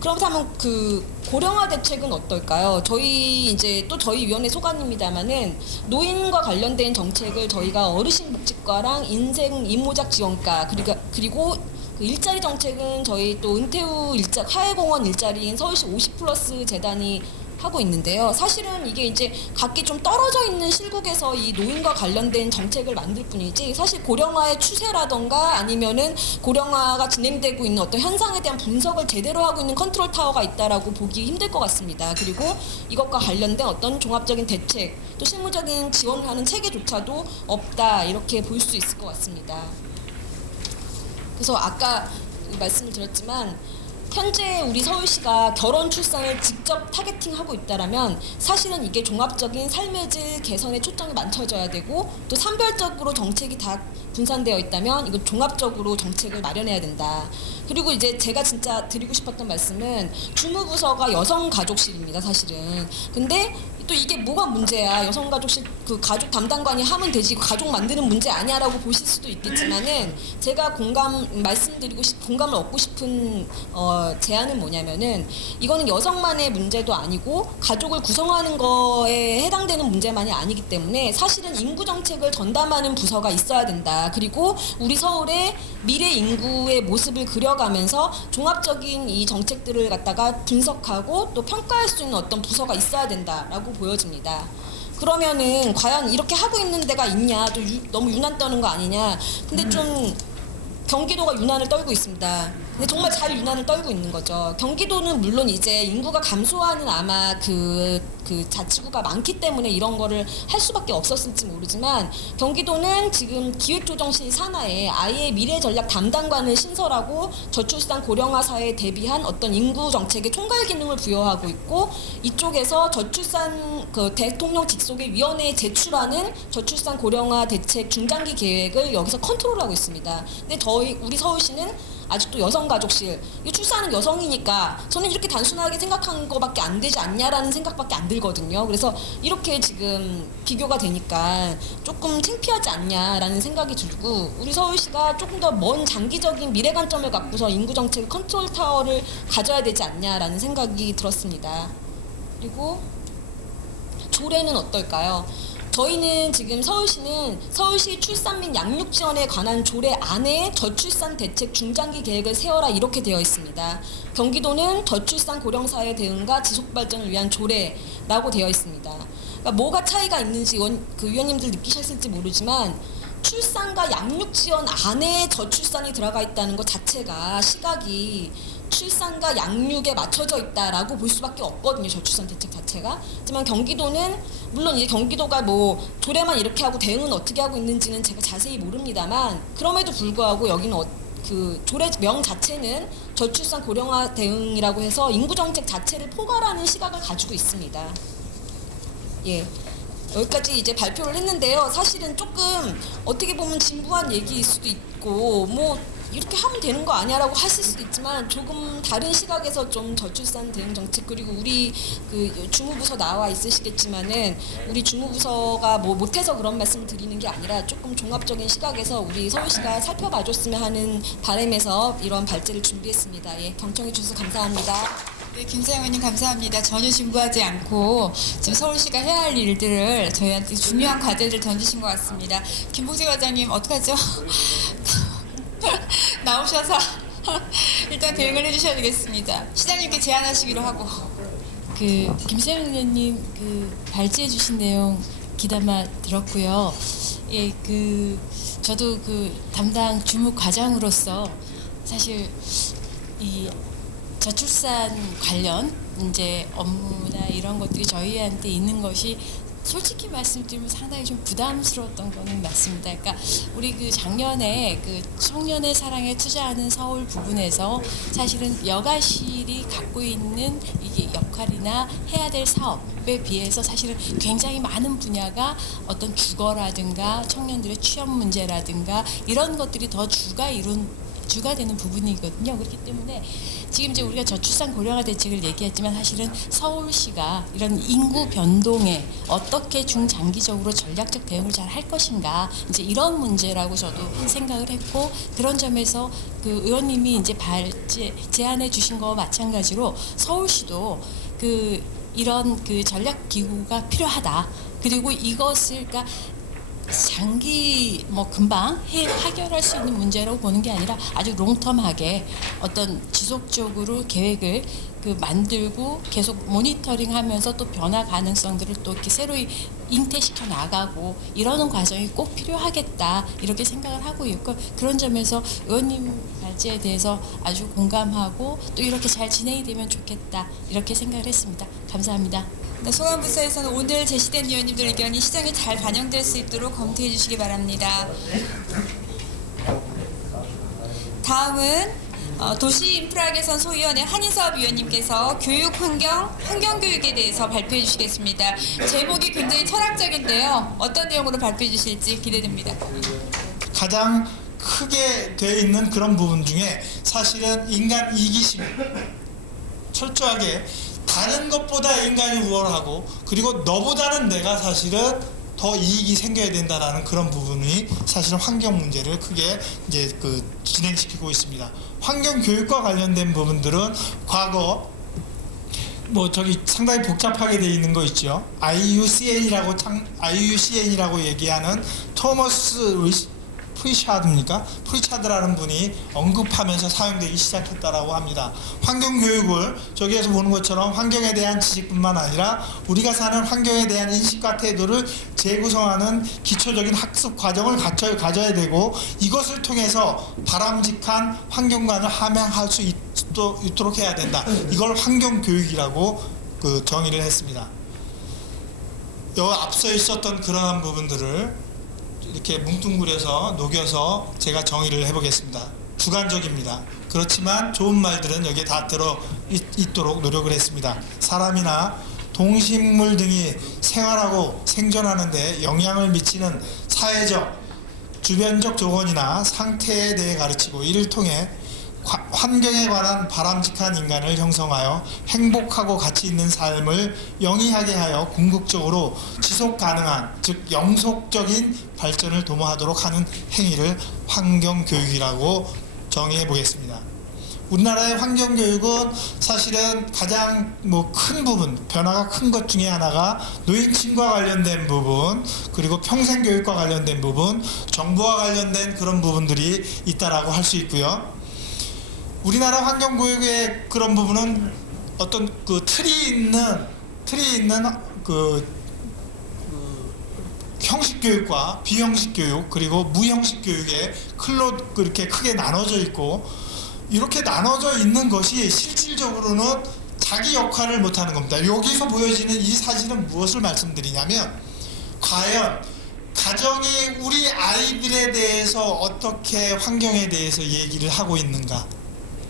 그렇다면 그 고령화 대책은 어떨까요? 저희 이제 또 저희 위원회 소관입니다만은 노인과 관련된 정책을 저희가 어르신 복지과랑 인생 임모작 지원과 그리고 그 일자리 정책은 저희 또 은퇴 후 사회공헌 일자리인 서울시 50플러스 재단이 하고 있는데요. 사실은 이게 이제 각기 좀 떨어져 있는 실국에서 이 노인과 관련된 정책을 만들 뿐이지 사실 고령화의 추세라던가 아니면은 고령화가 진행되고 있는 어떤 현상에 대한 분석을 제대로 하고 있는 컨트롤 타워가 있다라고 보기 힘들 것 같습니다. 그리고 이것과 관련된 어떤 종합적인 대책 또 실무적인 지원을 하는 체계조차도 없다 이렇게 볼 수 있을 것 같습니다. 그래서 아까 말씀을 드렸지만 현재 우리 서울시가 결혼 출산을 직접 타겟팅하고 있다라면 사실은 이게 종합적인 삶의 질 개선에 초점이 맞춰져야 되고 또 산별적으로 정책이 다 분산되어 있다면 이거 종합적으로 정책을 마련해야 된다. 그리고 이제 제가 진짜 드리고 싶었던 말씀은 주무부서가 여성가족실입니다, 사실은. 근데 또 이게 뭐가 문제야? 여성가족실 그 가족 담당관이 하면 되지 가족 만드는 문제 아니야라고 보실 수도 있겠지만은 제가 공감을 얻고 싶은 제안은 뭐냐면은 이거는 여성만의 문제도 아니고 가족을 구성하는 거에 해당되는 문제만이 아니기 때문에 사실은 인구 정책을 전담하는 부서가 있어야 된다. 그리고 우리 서울의 미래 인구의 모습을 그려가면서 종합적인 이 정책들을 갖다가 분석하고 또 평가할 수 있는 어떤 부서가 있어야 된다라고 보여집니다. 그러면은 과연 이렇게 하고 있는 데가 있냐? 또 너무 유난 떠는 거 아니냐? 근데 좀 경기도가 유난을 떨고 있습니다. 근데 정말 잘 유난을 떨고 있는 거죠. 경기도는 물론 이제 인구가 감소하는 아마 그 자치구가 많기 때문에 이런 거를 할 수밖에 없었을지 모르지만 경기도는 지금 기획조정실 산하에 아예 미래전략 담당관을 신설하고 저출산 고령화 사회에 대비한 어떤 인구 정책의 총괄 기능을 부여하고 있고 이쪽에서 저출산 그 대통령 직속의 위원회에 제출하는 저출산 고령화 대책 중장기 계획을 여기서 컨트롤하고 있습니다. 근데 우리 서울시는 아직도 여성가족실, 출산은 여성이니까 저는 이렇게 단순하게 생각한 거밖에 안 되지 않냐라는 생각밖에 안 들거든요. 그래서 이렇게 지금 비교가 되니까 조금 창피하지 않냐라는 생각이 들고 우리 서울시가 조금 더 먼 장기적인 미래 관점을 갖고서 인구정책 컨트롤 타워를 가져야 되지 않냐라는 생각이 들었습니다. 그리고 조례는 어떨까요? 저희는 지금 서울시는 서울시 출산 및 양육 지원에 관한 조례 안에 저출산 대책 중장기 계획을 세워라 이렇게 되어 있습니다. 경기도는 저출산 고령사회 대응과 지속 발전을 위한 조례라고 되어 있습니다. 그러니까 뭐가 차이가 있는지 위원님들 느끼셨을지 모르지만 출산과 양육 지원 안에 저출산이 들어가 있다는 것 자체가 시각이 출산과 양육에 맞춰져 있다라고 볼 수밖에 없거든요. 저출산 대책 자체가. 하지만 경기도는 물론 이제 경기도가 뭐 조례만 이렇게 하고 대응은 어떻게 하고 있는지는 제가 자세히 모릅니다만 그럼에도 불구하고 여기는 그 조례명 자체는 저출산 고령화 대응이라고 해서 인구 정책 자체를 포괄하는 시각을 가지고 있습니다. 예. 여기까지 이제 발표를 했는데요. 사실은 조금 어떻게 보면 진부한 얘기일 수도 있고 뭐 이렇게 하면 되는 거 아니야라고 하실 수도 있지만 조금 다른 시각에서 좀 저출산 대응 정책 그리고 우리 그 주무부서 나와 있으시겠지만은 우리 주무부서가 뭐 못해서 그런 말씀을 드리는 게 아니라 조금 종합적인 시각에서 우리 서울시가 살펴봐줬으면 하는 바람에서 이런 발제를 준비했습니다. 예, 경청해 주셔서 감사합니다. 네, 김사영 의원님 감사합니다. 전혀 진부하지 않고 지금 서울시가 해야 할 일들을 저희한테 중요한 과제를 던지신 것 같습니다. 김봉재 과장님 어떡하죠? 나오셔서 일단 대응을 해주셔야 되겠습니다. 시장님께 제안하시기로 하고. 김세현 의원님 발제해 주신 내용 귀담아 들었고요. 예, 저도 담당 주무 과장으로서 사실 이 저출산 관련 이제 업무나 이런 것들이 저희한테 있는 것이 솔직히 말씀드리면 상당히 좀 부담스러웠던 거는 맞습니다. 그러니까 우리 작년에 청년의 사랑에 투자하는 서울 부분에서 사실은 여가실이 갖고 있는 이게 역할이나 해야 될 사업에 비해서 사실은 굉장히 많은 분야가 어떤 주거라든가 청년들의 취업 문제라든가 이런 것들이 더 주가 되는 부분이거든요. 그렇기 때문에 지금 이제 우리가 저출산 고령화 대책을 얘기했지만 사실은 서울시가 이런 인구 변동에 어떻게 중장기적으로 전략적 대응을 잘 할 것인가 이제 이런 문제라고 저도 생각을 했고 그런 점에서 의원님이 이제 제안해 주신 거와 마찬가지로 서울시도 이런 전략 기구가 필요하다. 그리고 이것을 장기 금방 해결할 수 있는 문제라고 보는 게 아니라 아주 롱텀하게 어떤 지속적으로 계획을 만들고 계속 모니터링하면서 또 변화 가능성들을 또 이렇게 새로이 잉태시켜 나가고 이러는 과정이 꼭 필요하겠다 이렇게 생각을 하고 있고 그런 점에서 의원님 발제에 대해서 아주 공감하고 또 이렇게 잘 진행이 되면 좋겠다 이렇게 생각을 했습니다. 감사합니다. 네, 소관부서에서는 오늘 제시된 의원님들 의견이 시장에 잘 반영될 수 있도록 검토해 주시기 바랍니다. 다음은 도시인프라 개선 소위원회 한인사업 위원님께서 교육 환경교육에 대해서 발표해 주시겠습니다. 제목이 굉장히 철학적인데요. 어떤 내용으로 발표해 주실지 기대됩니다. 가장 크게 돼 있는 그런 부분 중에 사실은 인간 이기심 철저하게 다른 것보다 인간이 우월하고 그리고 너보다는 내가 사실은 더 이익이 생겨야 된다라는 그런 부분이 사실은 환경 문제를 크게 이제 진행시키고 있습니다. 환경 교육과 관련된 부분들은 과거 상당히 복잡하게 되어 있는 거 있죠. IUCN이라고 얘기하는 토머스 프리차드라는 분이 언급하면서 사용되기 시작했다라고 합니다. 환경교육을 저기에서 보는 것처럼 환경에 대한 지식뿐만 아니라 우리가 사는 환경에 대한 인식과 태도를 재구성하는 기초적인 학습 과정을 가져야 되고 이것을 통해서 바람직한 환경관을 함양할 수 있도록 해야 된다. 이걸 환경교육이라고 정의를 했습니다. 앞서 있었던 그러한 부분들을 이렇게 뭉뚱그려서 녹여서 제가 정의를 해보겠습니다. 주관적입니다. 그렇지만 좋은 말들은 여기에 다 들어있도록 노력을 했습니다. 사람이나 동식물 등이 생활하고 생존하는 데 영향을 미치는 사회적, 주변적 조건이나 상태에 대해 가르치고 이를 통해 환경에 관한 바람직한 인간을 형성하여 행복하고 가치 있는 삶을 영위하게 하여 궁극적으로 지속 가능한 즉 영속적인 발전을 도모하도록 하는 행위를 환경교육이라고 정의해 보겠습니다. 우리나라의 환경교육은 사실은 가장 큰 부분, 변화가 큰 것 중에 하나가 노인층과 관련된 부분, 그리고 평생교육과 관련된 부분, 정부와 관련된 그런 부분들이 있다라고 할 수 있고요. 우리나라 환경교육의 그런 부분은 어떤 틀이 있는 형식 교육과 비형식 교육 그리고 무형식 교육의 클로 그렇게 크게 나눠져 있고 이렇게 나눠져 있는 것이 실질적으로는 자기 역할을 못하는 겁니다. 여기서 보여지는 이 사실은 무엇을 말씀드리냐면 과연 가정이 우리 아이들에 대해서 어떻게 환경에 대해서 얘기를 하고 있는가,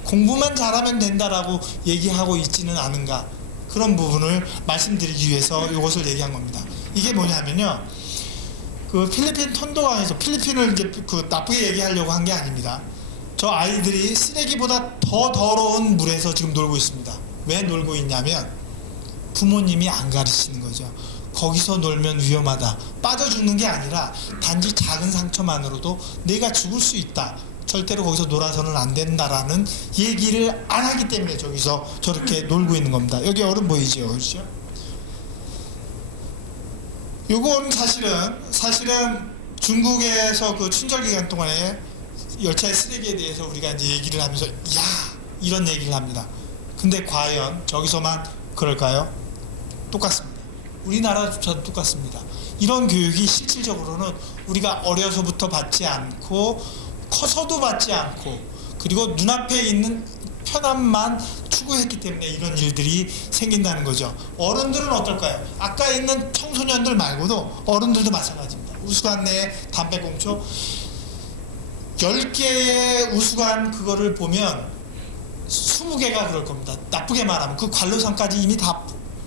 공부만 잘하면 된다라고 얘기하고 있지는 않은가, 그런 부분을 말씀드리기 위해서 이것을 얘기한 겁니다. 이게 뭐냐면요, 필리핀 톤도강에서, 필리핀을 이제 나쁘게 얘기하려고 한 게 아닙니다. 저 아이들이 쓰레기보다 더 더러운 물에서 지금 놀고 있습니다. 왜 놀고 있냐면 부모님이 안 가르치는 거죠. 거기서 놀면 위험하다, 빠져 죽는 게 아니라 단지 작은 상처만으로도 내가 죽을 수 있다, 절대로 거기서 놀아서는 안 된다라는 얘기를 안 하기 때문에 저기서 저렇게 놀고 있는 겁니다. 여기 얼음 보이죠? 그렇죠? 요건 사실은 중국에서 춘절 기간 동안에 열차의 쓰레기에 대해서 우리가 이제 얘기를 하면서 야 이런 얘기를 합니다. 근데 과연 저기서만 그럴까요? 똑같습니다. 우리나라조차도 똑같습니다. 이런 교육이 실질적으로는 우리가 어려서부터 받지 않고 커서도 받지 않고 그리고 눈앞에 있는 편함만 추구했기 때문에 이런 일들이 생긴다는 거죠. 어른들은 어떨까요? 아까 있는 청소년들 말고도 어른들도 마찬가지입니다. 우수관 내에 담배꽁초 10개의 우수관 그거를 보면 20개가 그럴 겁니다. 나쁘게 말하면 그 관로상까지 이미 다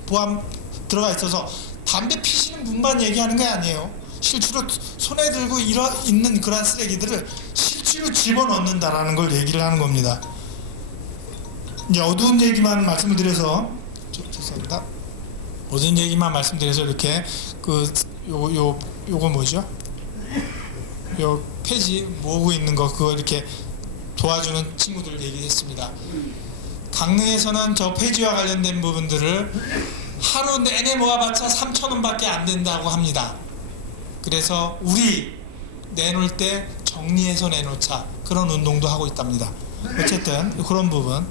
포함 들어가 있어서 담배 피시는 분만 얘기하는 게 아니에요. 실제로 손에 들고 있는 그러한 쓰레기들을 실제로 집어넣는다라는 걸 얘기를 하는 겁니다. 이제 어두운 얘기만 말씀을 드려서 죄송합니다. 어두운 얘기만 말씀드려서 이렇게 요거 뭐죠? 요 폐지 모으고 있는 거 그거 이렇게 도와주는 친구들 얘기했습니다. 강릉에서는 저 폐지와 관련된 부분들을 하루 내내 모아봤자 3,000원밖에 안 된다고 합니다. 그래서 우리 내놓을 때 정리해서 내놓자 그런 운동도 하고 있답니다. 어쨌든 그런 부분.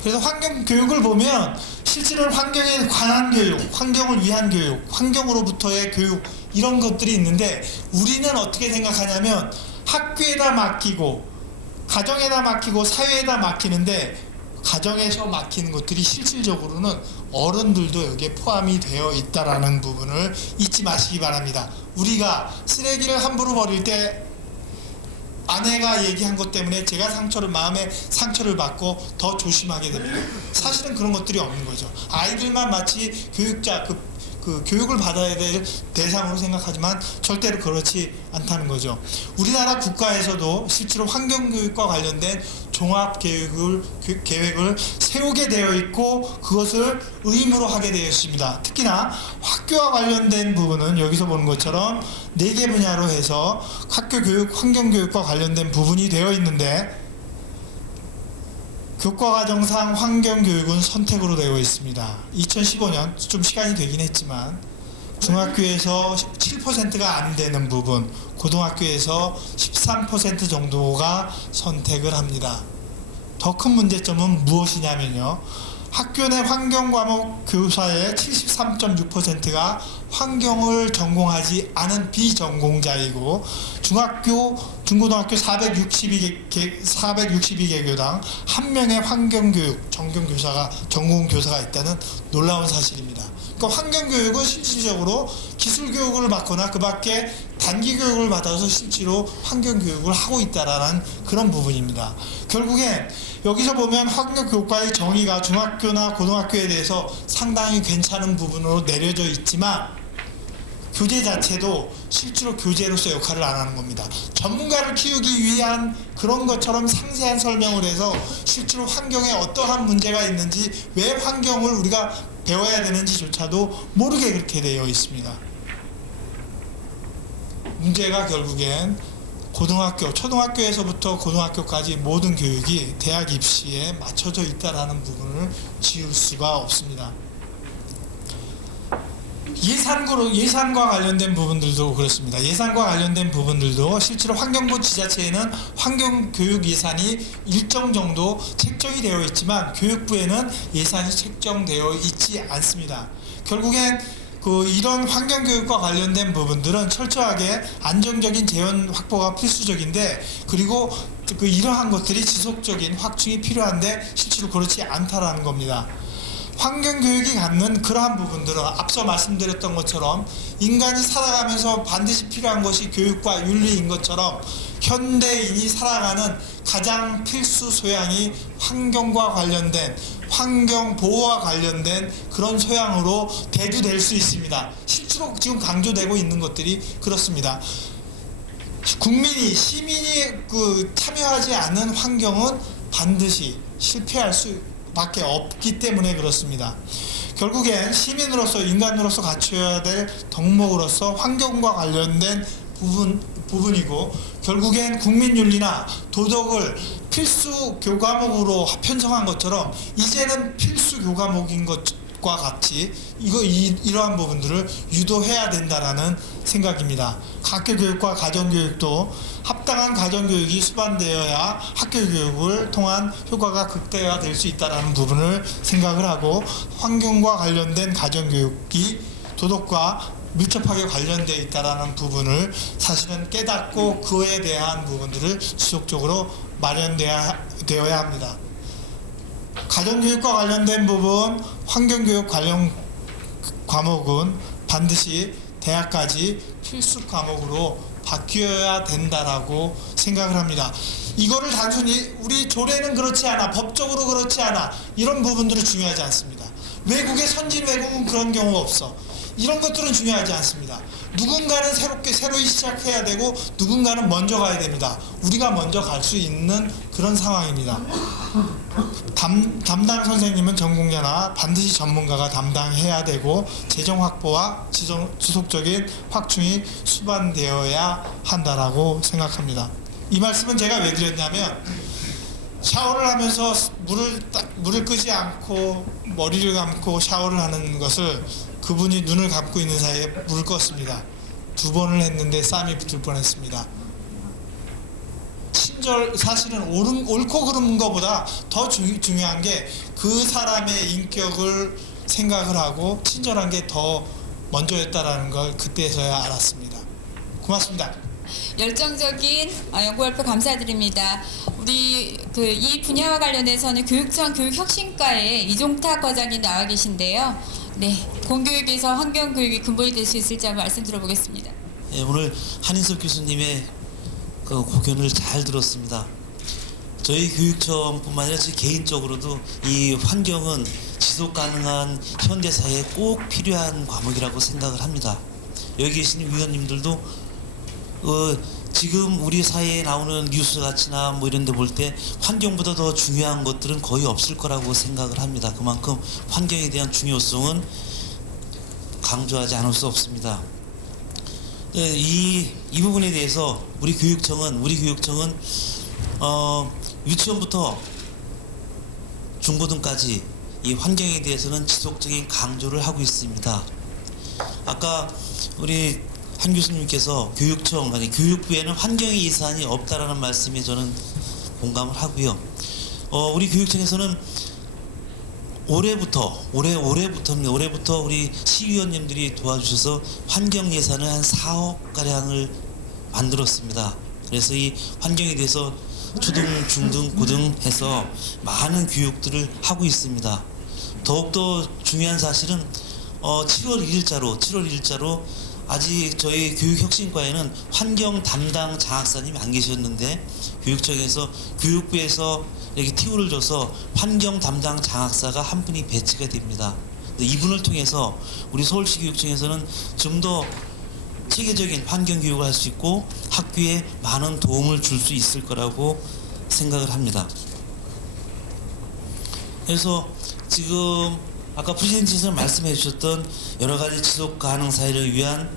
그래서 환경 교육을 보면 실제로는 환경에 관한 교육, 환경을 위한 교육, 환경으로부터의 교육 이런 것들이 있는데 우리는 어떻게 생각하냐면 학교에다 맡기고 가정에다 맡기고 사회에다 맡기는데 가정에서 맡기는 것들이 실질적으로는 어른들도 여기에 포함이 되어 있다라는 부분을 잊지 마시기 바랍니다. 우리가 쓰레기를 함부로 버릴 때 아내가 얘기한 것 때문에 제가 마음에 상처를 받고 더 조심하게 됩니다. 사실은 그런 것들이 없는 거죠. 아이들만 마치 교육자, 그 교육을 받아야 될 대상으로 생각하지만 절대로 그렇지 않다는 거죠. 우리나라 국가에서도 실제로 환경교육과 관련된 종합계획을 세우게 되어 있고 그것을 의무로 하게 되어 있습니다. 특히나 학교와 관련된 부분은 여기서 보는 것처럼 4개 분야로 해서 학교교육, 환경교육과 관련된 부분이 되어 있는데 교과과정상 환경교육은 선택으로 되어 있습니다. 2015년 좀 시간이 되긴 했지만 중학교에서 7%가 안 되는 부분, 고등학교에서 13% 정도가 선택을 합니다. 더 큰 문제점은 무엇이냐면요. 학교 내 환경과목 교사의 73.6%가 환경을 전공하지 않은 비전공자이고 중학교, 중고등학교 462개 교당 1명의 환경교육 전공교사가 있다는 놀라운 사실입니다. 그러니까 환경교육은 실질적으로 기술교육을 받거나 그 밖에 단기교육을 받아서 실제로 환경교육을 하고 있다라는 그런 부분입니다. 결국엔 여기서 보면 환경교육과의 정의가 중학교나 고등학교에 대해서 상당히 괜찮은 부분으로 내려져 있지만 교재 자체도 실제로 교재로서 역할을 안 하는 겁니다. 전문가를 키우기 위한 그런 것처럼 상세한 설명을 해서 실제로 환경에 어떠한 문제가 있는지 왜 환경을 우리가 배워야 되는지조차도 모르게 그렇게 되어 있습니다. 문제가 결국엔 고등학교, 초등학교에서부터 고등학교까지 모든 교육이 대학 입시에 맞춰져 있다는 부분을 지울 수가 없습니다. 예산과 관련된 부분들도 그렇습니다. 예산과 관련된 부분들도 실제로 환경부 지자체에는 환경교육 예산이 일정 정도 책정이 되어 있지만 교육부에는 예산이 책정되어 있지 않습니다. 결국엔 이런 환경교육과 관련된 부분들은 철저하게 안정적인 재원 확보가 필수적인데 그리고 이러한 것들이 지속적인 확충이 필요한데 실제로 그렇지 않다라는 겁니다. 환경교육이 갖는 그러한 부분들은 앞서 말씀드렸던 것처럼 인간이 살아가면서 반드시 필요한 것이 교육과 윤리인 것처럼 현대인이 살아가는 가장 필수 소양이 환경과 관련된 환경보호와 관련된 그런 소양으로 대두될 수 있습니다. 실제로 지금 강조되고 있는 것들이 그렇습니다. 시민이 참여하지 않는 환경은 반드시 실패할 수밖에 없기 때문에 그렇습니다. 결국엔 시민으로서 인간으로서 갖춰야 될 덕목으로서 환경과 관련된 부분이고 결국엔 국민윤리나 도덕을 필수 교과목으로 편성한 것처럼 이제는 필수 교과목인 것 것과 같이 이러한 부분들을 유도해야 된다라는 생각입니다. 학교교육과 가정교육도 합당한 가정교육이 수반되어야 학교교육을 통한 효과가 극대화될 수 있다는 부분을 생각을 하고, 환경과 관련된 가정교육이 도덕과 밀접하게 관련되어 있다는 부분을 사실은 깨닫고 그에 대한 부분들을 지속적으로 마련되어야 합니다. 가정교육과 관련된 부분, 환경교육 관련 과목은 반드시 대학까지 필수 과목으로 바뀌어야 된다라고 생각을 합니다. 이거를 단순히 우리 조례는 그렇지 않아, 법적으로 그렇지 않아, 이런 부분들은 중요하지 않습니다. 외국의 선진 외국은 그런 경우가 없어. 이런 것들은 중요하지 않습니다. 누군가는 새로이 시작해야 되고 누군가는 먼저 가야 됩니다. 우리가 먼저 갈 수 있는 그런 상황입니다. 담당 선생님은 전공자나 반드시 전문가가 담당해야 되고, 재정 확보와 지속적인 확충이 수반되어야 한다라고 생각합니다. 이 말씀은 제가 왜 드렸냐면, 샤워를 하면서 물을 끄지 않고 머리를 감고 샤워를 하는 것을 그분이 눈을 감고 있는 사이에 물을 껐습니다. 2번을 했는데 쌈이 붙을 뻔했습니다. 사실은 옳고 그른 것보다 더 중요한 게 그 사람의 인격을 생각을 하고 친절한 게 더 먼저였다라는 걸 그때서야 알았습니다. 고맙습니다. 열정적인 연구 발표 감사드립니다. 우리 이 분야와 관련해서는 교육청 교육혁신과의 이종탁 과장이 나와 계신데요. 네, 공교육에서 환경교육이 근본이 될 수 있을지 한번 말씀 들어보겠습니다. 네, 오늘 한인석 교수님의 그 고견을 잘 들었습니다. 저희 교육청뿐만 아니라 제 개인적으로도 이 환경은 지속 가능한 현대사회에 꼭 필요한 과목이라고 생각을 합니다. 여기 계신 위원님들도 지금 우리 사회에 나오는 뉴스 같이나 뭐 이런 데 볼 때 환경보다 더 중요한 것들은 거의 없을 거라고 생각을 합니다. 그만큼 환경에 대한 중요성은 강조하지 않을 수 없습니다. 이 부분에 대해서 우리 교육청은 유치원부터 중고등까지 이 환경에 대해서는 지속적인 강조를 하고 있습니다. 아까 우리 한 교수님께서 교육부에는 환경의 예산이 없다라는 말씀에 저는 공감을 하고요. 우리 교육청에서는 올해부터 우리 시의원님들이 도와주셔서 환경 예산을 한 4억 가량을 만들었습니다. 그래서 이 환경에 대해서 초등, 중등, 고등 해서 많은 교육들을 하고 있습니다. 더욱더 중요한 사실은 7월 1일자로 아직 저희 교육혁신과에는 환경 담당 장학사님이 안 계셨는데 교육청에서 교육부에서 이렇게 팁을 줘서 환경 담당 장학사가 한 분이 배치가 됩니다. 이분을 통해서 우리 서울시 교육청에서는 좀 더 체계적인 환경 교육을 할 수 있고 학교에 많은 도움을 줄 수 있을 거라고 생각을 합니다. 그래서 지금 아까 프레젠테이션에서 말씀해 주셨던 여러 가지 지속 가능 사회를 위한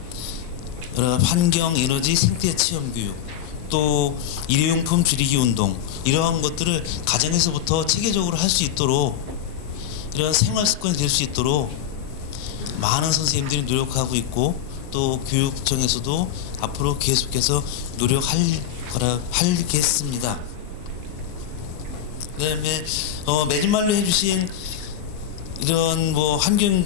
여러 환경, 에너지, 생태 체험 교육, 또 일회용품 줄이기 운동, 이러한 것들을 가정에서부터 체계적으로 할 수 있도록, 이런 생활 습관이 될 수 있도록 많은 선생님들이 노력하고 있고, 또 교육청에서도 앞으로 계속해서 노력하겠습니다. 그다음에 매진말로 해주신 이런 뭐 환경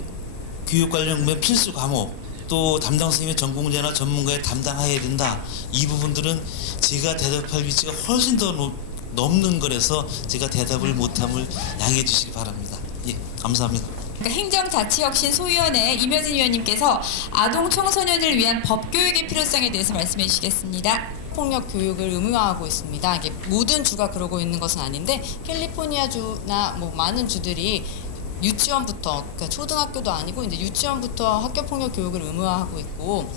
교육 관련 필수 과목, 또 담당 선생님의 전공자나 전문가에 담당해야 된다. 이 부분들은 제가 대답할 위치가 훨씬 더 넘는 거라서 제가 대답을 못함을 양해해 주시기 바랍니다. 예, 감사합니다. 행정자치혁신소위원회 임효진 위원님께서 아동 청소년을 위한 법교육의 필요성에 대해서 말씀해 주시겠습니다. 폭력 교육을 의무화하고 있습니다. 이게 모든 주가 그러고 있는 것은 아닌데 캘리포니아주나 뭐 많은 주들이 유치원부터, 그러니까 초등학교도 아니고 이제 유치원부터 학교 폭력 교육을 의무화하고 있고,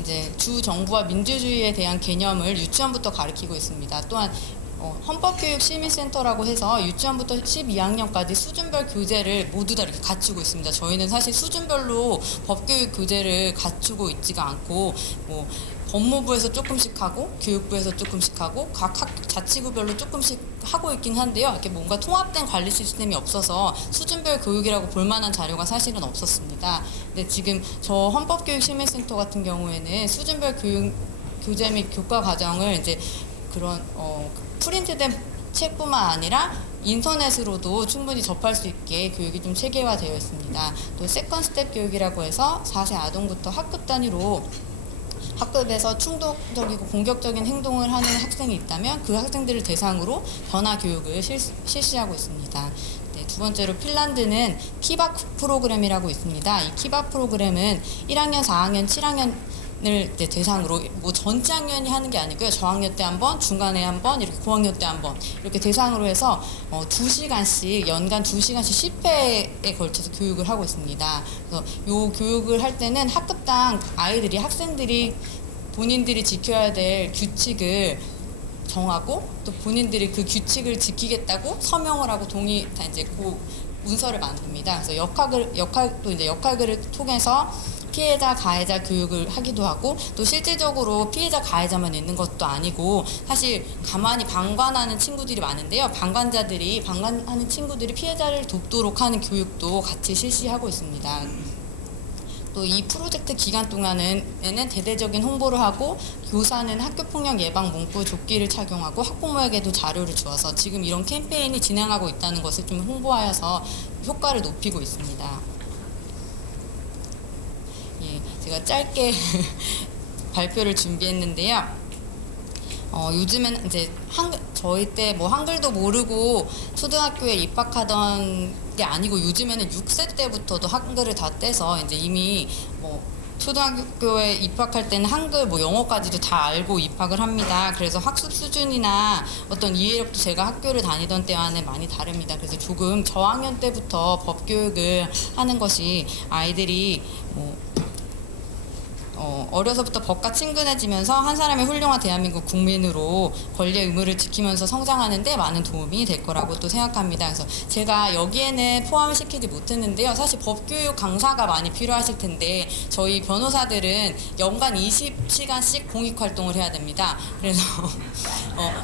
이제 주 정부와 민주주의에 대한 개념을 유치원부터 가르치고 있습니다. 또한 헌법교육시민센터라고 해서 유치원부터 12학년까지 수준별 교재를 모두 다 이렇게 갖추고 있습니다. 저희는 사실 수준별로 법교육 교재를 갖추고 있지가 않고 뭐 법무부에서 조금씩 하고 교육부에서 조금씩 하고 각 자치구별로 조금씩 하고 있긴 한데요. 이렇게 뭔가 통합된 관리 시스템이 없어서 수준별 교육이라고 볼 만한 자료가 사실은 없었습니다. 근데 지금 저 헌법교육시민센터 같은 경우에는 수준별 교재 및 교과 과정을 이제 그런 프린트된 책뿐만 아니라 인터넷으로도 충분히 접할 수 있게 교육이 좀 체계화되어 있습니다. 또 세컨 스텝 교육이라고 해서 4세 아동부터 학급 단위로 학급에서 충동적이고 공격적인 행동을 하는 학생이 있다면 그 학생들을 대상으로 변화 교육을 실시하고 있습니다. 네, 두 번째로 핀란드는 키바 프로그램이라고 있습니다. 이 키바 프로그램은 1학년, 4학년, 7학년을 대상으로 뭐 전체 학년이 하는 게 아니고요. 저학년 때 한 번, 중간에 한 번, 이렇게 고학년 때 한 번 이렇게 대상으로 해서 2시간씩 연간 2시간씩 10회에 걸쳐서 교육을 하고 있습니다. 그래서 이 교육을 할 때는 학급당 학생들이 본인들이 지켜야 될 규칙을 정하고 또 본인들이 그 규칙을 지키겠다고 서명을 하고 이제 그 문서를 만듭니다. 그래서 역학을 통해서 피해자, 가해자 교육을 하기도 하고 또 실질적으로 피해자, 가해자만 있는 것도 아니고 사실 가만히 방관하는 친구들이 많은데요. 방관하는 친구들이 피해자를 돕도록 하는 교육도 같이 실시하고 있습니다. 또 이 프로젝트 기간 동안에는 대대적인 홍보를 하고 교사는 학교폭력 예방 문구 조끼를 착용하고 학부모에게도 자료를 주어서 지금 이런 캠페인이 진행하고 있다는 것을 좀 홍보하여서 효과를 높이고 있습니다. 예, 제가 짧게 발표를 준비했는데요. 요즘에는 이제 저희 때 뭐 한글도 모르고 초등학교에 입학하던 게 아니고 요즘에는 6세 때부터도 한글을 다 떼서 이제 이미 뭐 초등학교에 입학할 때는 한글 뭐 영어까지도 다 알고 입학을 합니다. 그래서 학습 수준이나 어떤 이해력도 제가 학교를 다니던 때와는 많이 다릅니다. 그래서 조금 저학년 때부터 법교육을 하는 것이 아이들이 어려서부터 법과 친근해지면서 한 사람의 훌륭한 대한민국 국민으로 권리의 의무를 지키면서 성장하는 데 많은 도움이 될 거라고 또 생각합니다. 그래서 제가 여기에는 포함시키지 못했는데요. 사실 법교육 강사가 많이 필요하실 텐데 저희 변호사들은 연간 20시간씩 공익활동을 해야 됩니다. 그래서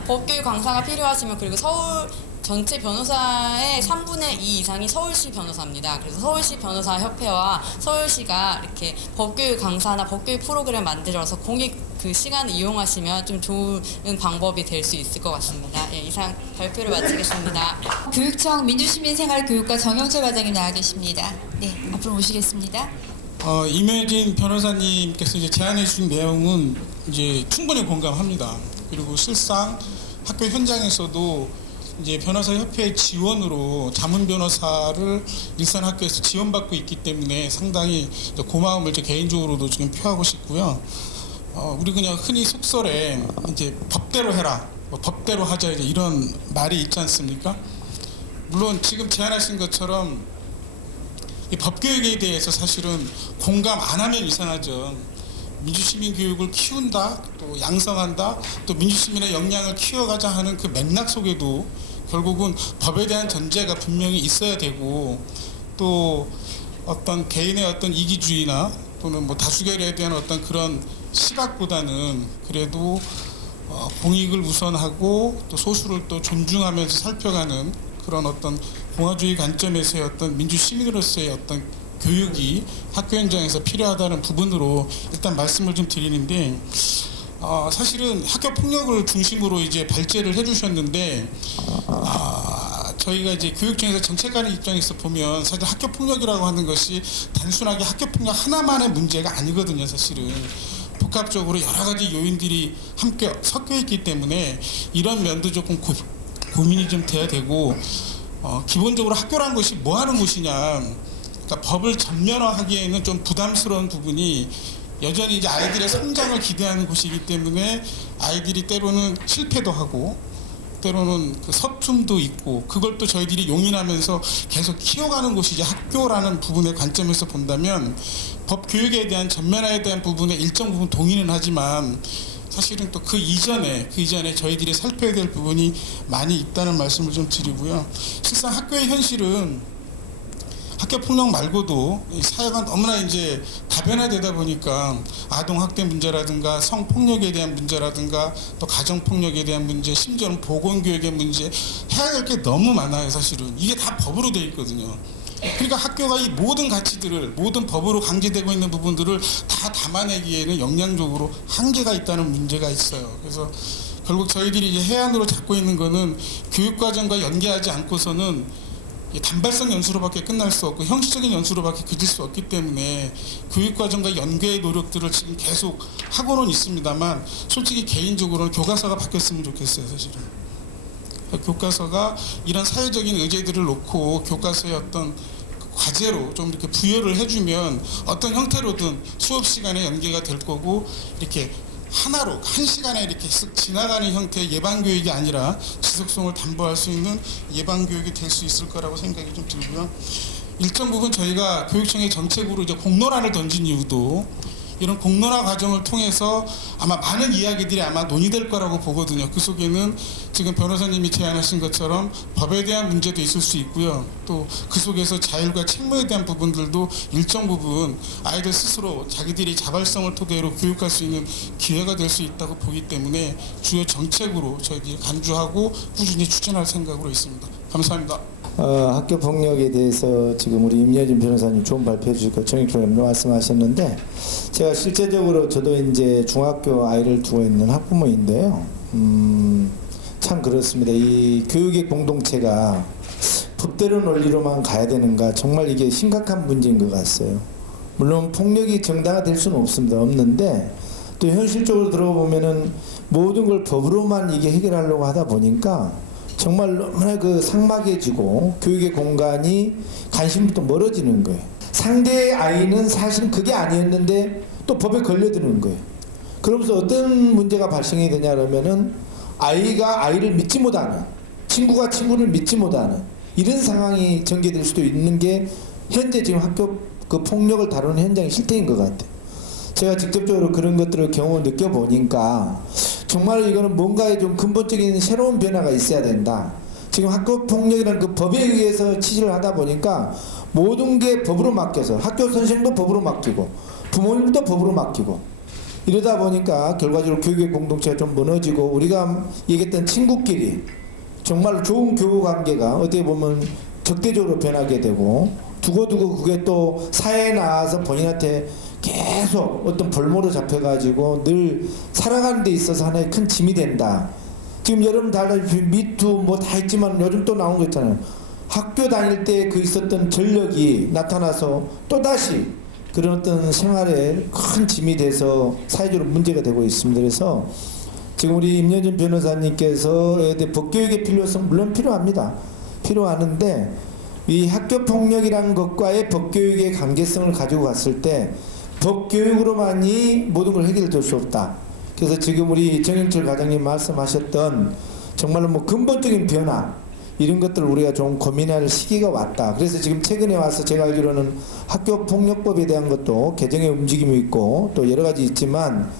법교육 강사가 필요하시면 그리고 서울 전체 변호사의 3분의 2 이상이 서울시 변호사입니다. 그래서 서울시 변호사협회와 서울시가 이렇게 법교육 강사나 법교육 프로그램 만들어서 공익 그 시간을 이용하시면 좀 좋은 방법이 될 수 있을 것 같습니다. 예, 이상 발표를 마치겠습니다. 교육청 민주시민생활교육과 정영철 과장님 나와 계십니다. 네, 앞으로 모시겠습니다. 임혜진 변호사님께서 이제 제안해 주신 내용은 이제 충분히 공감합니다. 그리고 실상 학교 현장에서도 이제 변호사협회 지원으로 자문 변호사를 일산 학교에서 지원받고 있기 때문에 상당히 고마움을 제 개인적으로도 지금 표하고 싶고요. 우리 그냥 흔히 속설에 이제 법대로 해라, 법대로 하자 이제 이런 말이 있지 않습니까? 물론 지금 제안하신 것처럼 이 법교육에 대해서 사실은 공감 안 하면 이상하죠. 민주시민 교육을 키운다, 또 양성한다, 또 민주시민의 역량을 키워가자 하는 그 맥락 속에도 결국은 법에 대한 전제가 분명히 있어야 되고 또 어떤 개인의 어떤 이기주의나 또는 뭐 다수결에 대한 어떤 그런 시각보다는 그래도 공익을 우선하고 또 소수를 또 존중하면서 살펴가는 그런 어떤 공화주의 관점에서의 어떤 민주시민으로서의 어떤 교육이 학교 현장에서 필요하다는 부분으로 일단 말씀을 좀 드리는데 사실은 학교 폭력을 중심으로 이제 발제를 해주셨는데 저희가 이제 교육청에서 정책하는 입장에서 보면 사실 학교 폭력이라고 하는 것이 단순하게 학교 폭력 하나만의 문제가 아니거든요. 사실은 복합적으로 여러 가지 요인들이 함께 섞여 있기 때문에 이런 면도 조금 고민이 좀 돼야 되고 기본적으로 학교라는 것이 뭐 하는 곳이냐. 그러니까 법을 전면화하기에는 좀 부담스러운 부분이 여전히 이제 아이들의 성장을 기대하는 곳이기 때문에 아이들이 때로는 실패도 하고 때로는 그 서툼도 있고 그걸 또 저희들이 용인하면서 계속 키워가는 곳이 이제 학교라는 부분의 관점에서 본다면 법 교육에 대한 전면화에 대한 부분에 일정 부분 동의는 하지만 사실은 또 그 이전에 저희들이 살펴야 될 부분이 많이 있다는 말씀을 좀 드리고요. 실상 학교의 현실은 학교 폭력 말고도 이 사회가 너무나 이제 다변화되다 보니까 아동 학대 문제라든가 성폭력에 대한 문제라든가 또 가정 폭력에 대한 문제, 심지어는 보건 교육의 문제 해야 될 게 너무 많아요. 사실은 이게 다 법으로 돼 있거든요. 그러니까 학교가 이 모든 가치들을, 모든 법으로 강제되고 있는 부분들을 다 담아내기에는 역량적으로 한계가 있다는 문제가 있어요. 그래서 결국 저희들이 이제 해안으로 잡고 있는 거는 교육과정과 연계하지 않고서는 단발성 연수로밖에 끝날 수 없고 형식적인 연수로밖에 그칠 수 없기 때문에 교육과정과 연계의 노력들을 지금 계속 하고는 있습니다만, 솔직히 개인적으로는 교과서가 바뀌었으면 좋겠어요. 사실은 교과서가 이런 사회적인 의제들을 놓고 교과서의 어떤 과제로 좀 이렇게 부여를 해주면 어떤 형태로든 수업 시간에 연계가 될 거고, 이렇게 하나로 한 시간에 이렇게 쓱 지나가는 형태의 예방교육이 아니라 지속성을 담보할 수 있는 예방교육이 될 수 있을 거라고 생각이 좀 들고요. 일정 부분 저희가 교육청의 정책으로 이제 공론화를 던진 이유도 이런 공론화 과정을 통해서 아마 많은 이야기들이 아마 논의될 거라고 보거든요. 그 속에는 지금 변호사님이 제안하신 것처럼 법에 대한 문제도 있을 수 있고요. 또 그 속에서 자율과 책무에 대한 부분들도 일정 부분 아이들 스스로 자기들이 자발성을 토대로 교육할 수 있는 기회가 될 수 있다고 보기 때문에 주요 정책으로 저희들이 간주하고 꾸준히 추진할 생각으로 있습니다. 감사합니다. 학교 폭력에 대해서 지금 우리 임여진 변호사님 좋은 발표해 주시고 정익표현을 말씀하셨는데, 제가 실제적으로 저도 이제 중학교 아이를 두고 있는 학부모인데요. 참 그렇습니다. 이 교육의 공동체가 법대로 논리로만 가야 되는가, 정말 이게 심각한 문제인 것 같아요. 물론 폭력이 정당화될 수는 없는데 또 현실적으로 들어보면은 모든 걸 법으로만 이게 해결하려고 하다 보니까 정말 너무나 그 삭막해지고 교육의 공간이 관심부터 멀어지는 거예요. 상대의 아이는 사실 그게 아니었는데 또 법에 걸려드는 거예요. 그러면서 어떤 문제가 발생이 되냐 그러면은 아이가 아이를 믿지 못하는, 친구가 친구를 믿지 못하는 이런 상황이 전개될 수도 있는 게 현재 지금 학교 그 폭력을 다루는 현장의 실태인 것 같아요. 제가 직접적으로 그런 것들을 경험을 느껴보니까 정말 이거는 뭔가에 좀 근본적인 새로운 변화가 있어야 된다. 지금 학교 폭력이라는 그 법에 의해서 치시를 하다 보니까 모든 게 법으로 맡겨서 학교 선생님도 법으로 맡기고 부모님도 법으로 맡기고 이러다 보니까 결과적으로 교육의 공동체가 좀 무너지고, 우리가 얘기했던 친구끼리 정말 좋은 교우 관계가 어떻게 보면 적대적으로 변하게 되고, 두고두고 그게 또 사회에 나와서 본인한테 계속 어떤 볼모로 잡혀가지고 늘 살아가는 데 있어서 하나의 큰 짐이 된다. 지금 여러분 다 알다시피 미투 뭐 다 있지만 요즘 또 나온 거 있잖아요. 학교 다닐 때 그 있었던 전력이 나타나서 또다시 그런 어떤 생활에 큰 짐이 돼서 사회적으로 문제가 되고 있습니다. 그래서 지금 우리 임여진 변호사님께서 법교육의 필요성 물론 필요합니다. 필요하는데 이 학교 폭력이라는 것과의 법교육의 관계성을 가지고 갔을 때 법교육으로만이 모든 걸 해결될 수 없다. 그래서 지금 우리 정영철 과장님 말씀하셨던 정말로 뭐 근본적인 변화 이런 것들을 우리가 좀 고민할 시기가 왔다. 그래서 지금 최근에 와서 제가 알기로는 학교폭력법에 대한 것도 개정의 움직임이 있고 또 여러 가지 있지만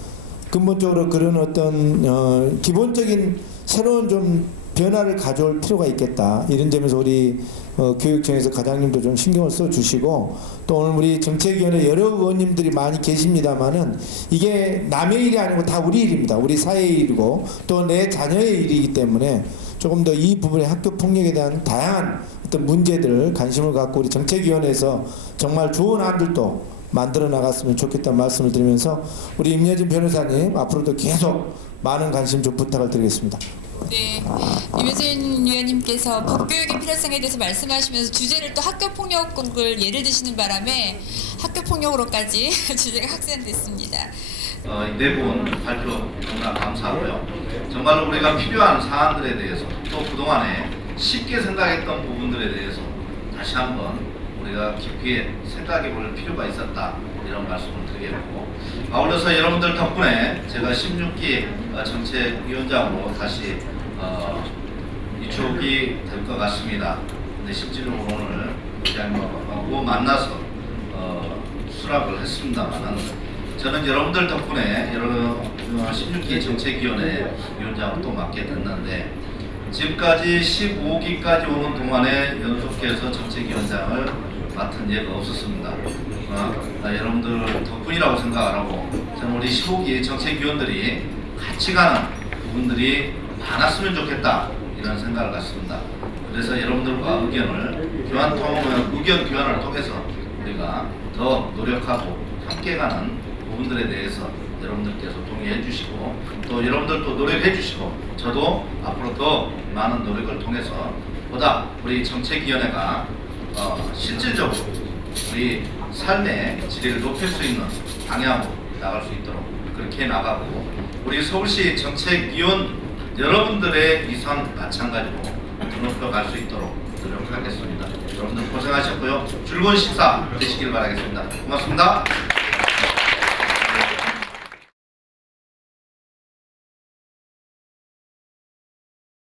근본적으로 그런 어떤 기본적인 새로운 좀 변화를 가져올 필요가 있겠다. 이런 점에서 우리 교육청에서 과장님도 좀 신경을 써주시고, 또 오늘 우리 정책위원회 여러 의원님들이 많이 계십니다만은 이게 남의 일이 아니고 다 우리 일입니다. 우리 사회의 일이고 또 내 자녀의 일이기 때문에 조금 더 이 부분의 학교 폭력에 대한 다양한 어떤 문제들을 관심을 갖고 우리 정책위원회에서 정말 좋은 안들도 만들어 나갔으면 좋겠다는 말씀을 드리면서 우리 임여진 변호사님 앞으로도 계속 많은 관심 좀 부탁을 드리겠습니다. 네, 임여진 위원님께서 법교육의 필요성에 대해서 말씀하시면서 주제를 또 학교폭력을 예를 드시는 바람에 학교폭력으로까지 주제가 확산됐습니다. 이 내분 발표 너무나 감사하고요. 정말로 우리가 필요한 사안들에 대해서 또 그동안에 쉽게 생각했던 부분들에 대해서 다시 한번 우리가 깊이 생각해 볼 필요가 있었다, 이런 말씀을 드리겠고, 아울러서 여러분들 덕분에 제가 16기 정책위원장으로 다시 이촉이 될 것 같습니다. 근데 실제로 오늘 위원장님하고 만나서 수락을 했습니다만 저는 여러분들 덕분에 16기 정책위원회 위원장을 또 맡게 됐는데 지금까지 15기까지 오는 동안에 연속해서 정책위원장을 맡은 예가 없었습니다. 여러분들 덕분이라고 생각을 하고 저는 우리 15기 정책위원들이 같이 가는 부분들이 많았으면 좋겠다 이런 생각을 갖습니다. 그래서 여러분들과 의견 교환을 통해서 우리가 더 노력하고 함께 가는 부분들에 대해서 여러분들께서 동의해 주시고 또 여러분들도 노력해 주시고 저도 앞으로 더 많은 노력을 통해서 보다 우리 정책위원회가 실질적으로 우리 삶의 질을 높일 수 있는 방향으로 나갈 수 있도록 그렇게 나가고 우리 서울시 정책위원 여러분들의 이상 마찬가지로 높여갈 수 있도록 노력하겠습니다. 여러분들 고생하셨고요. 즐거운 식사 되시길 바라겠습니다. 고맙습니다.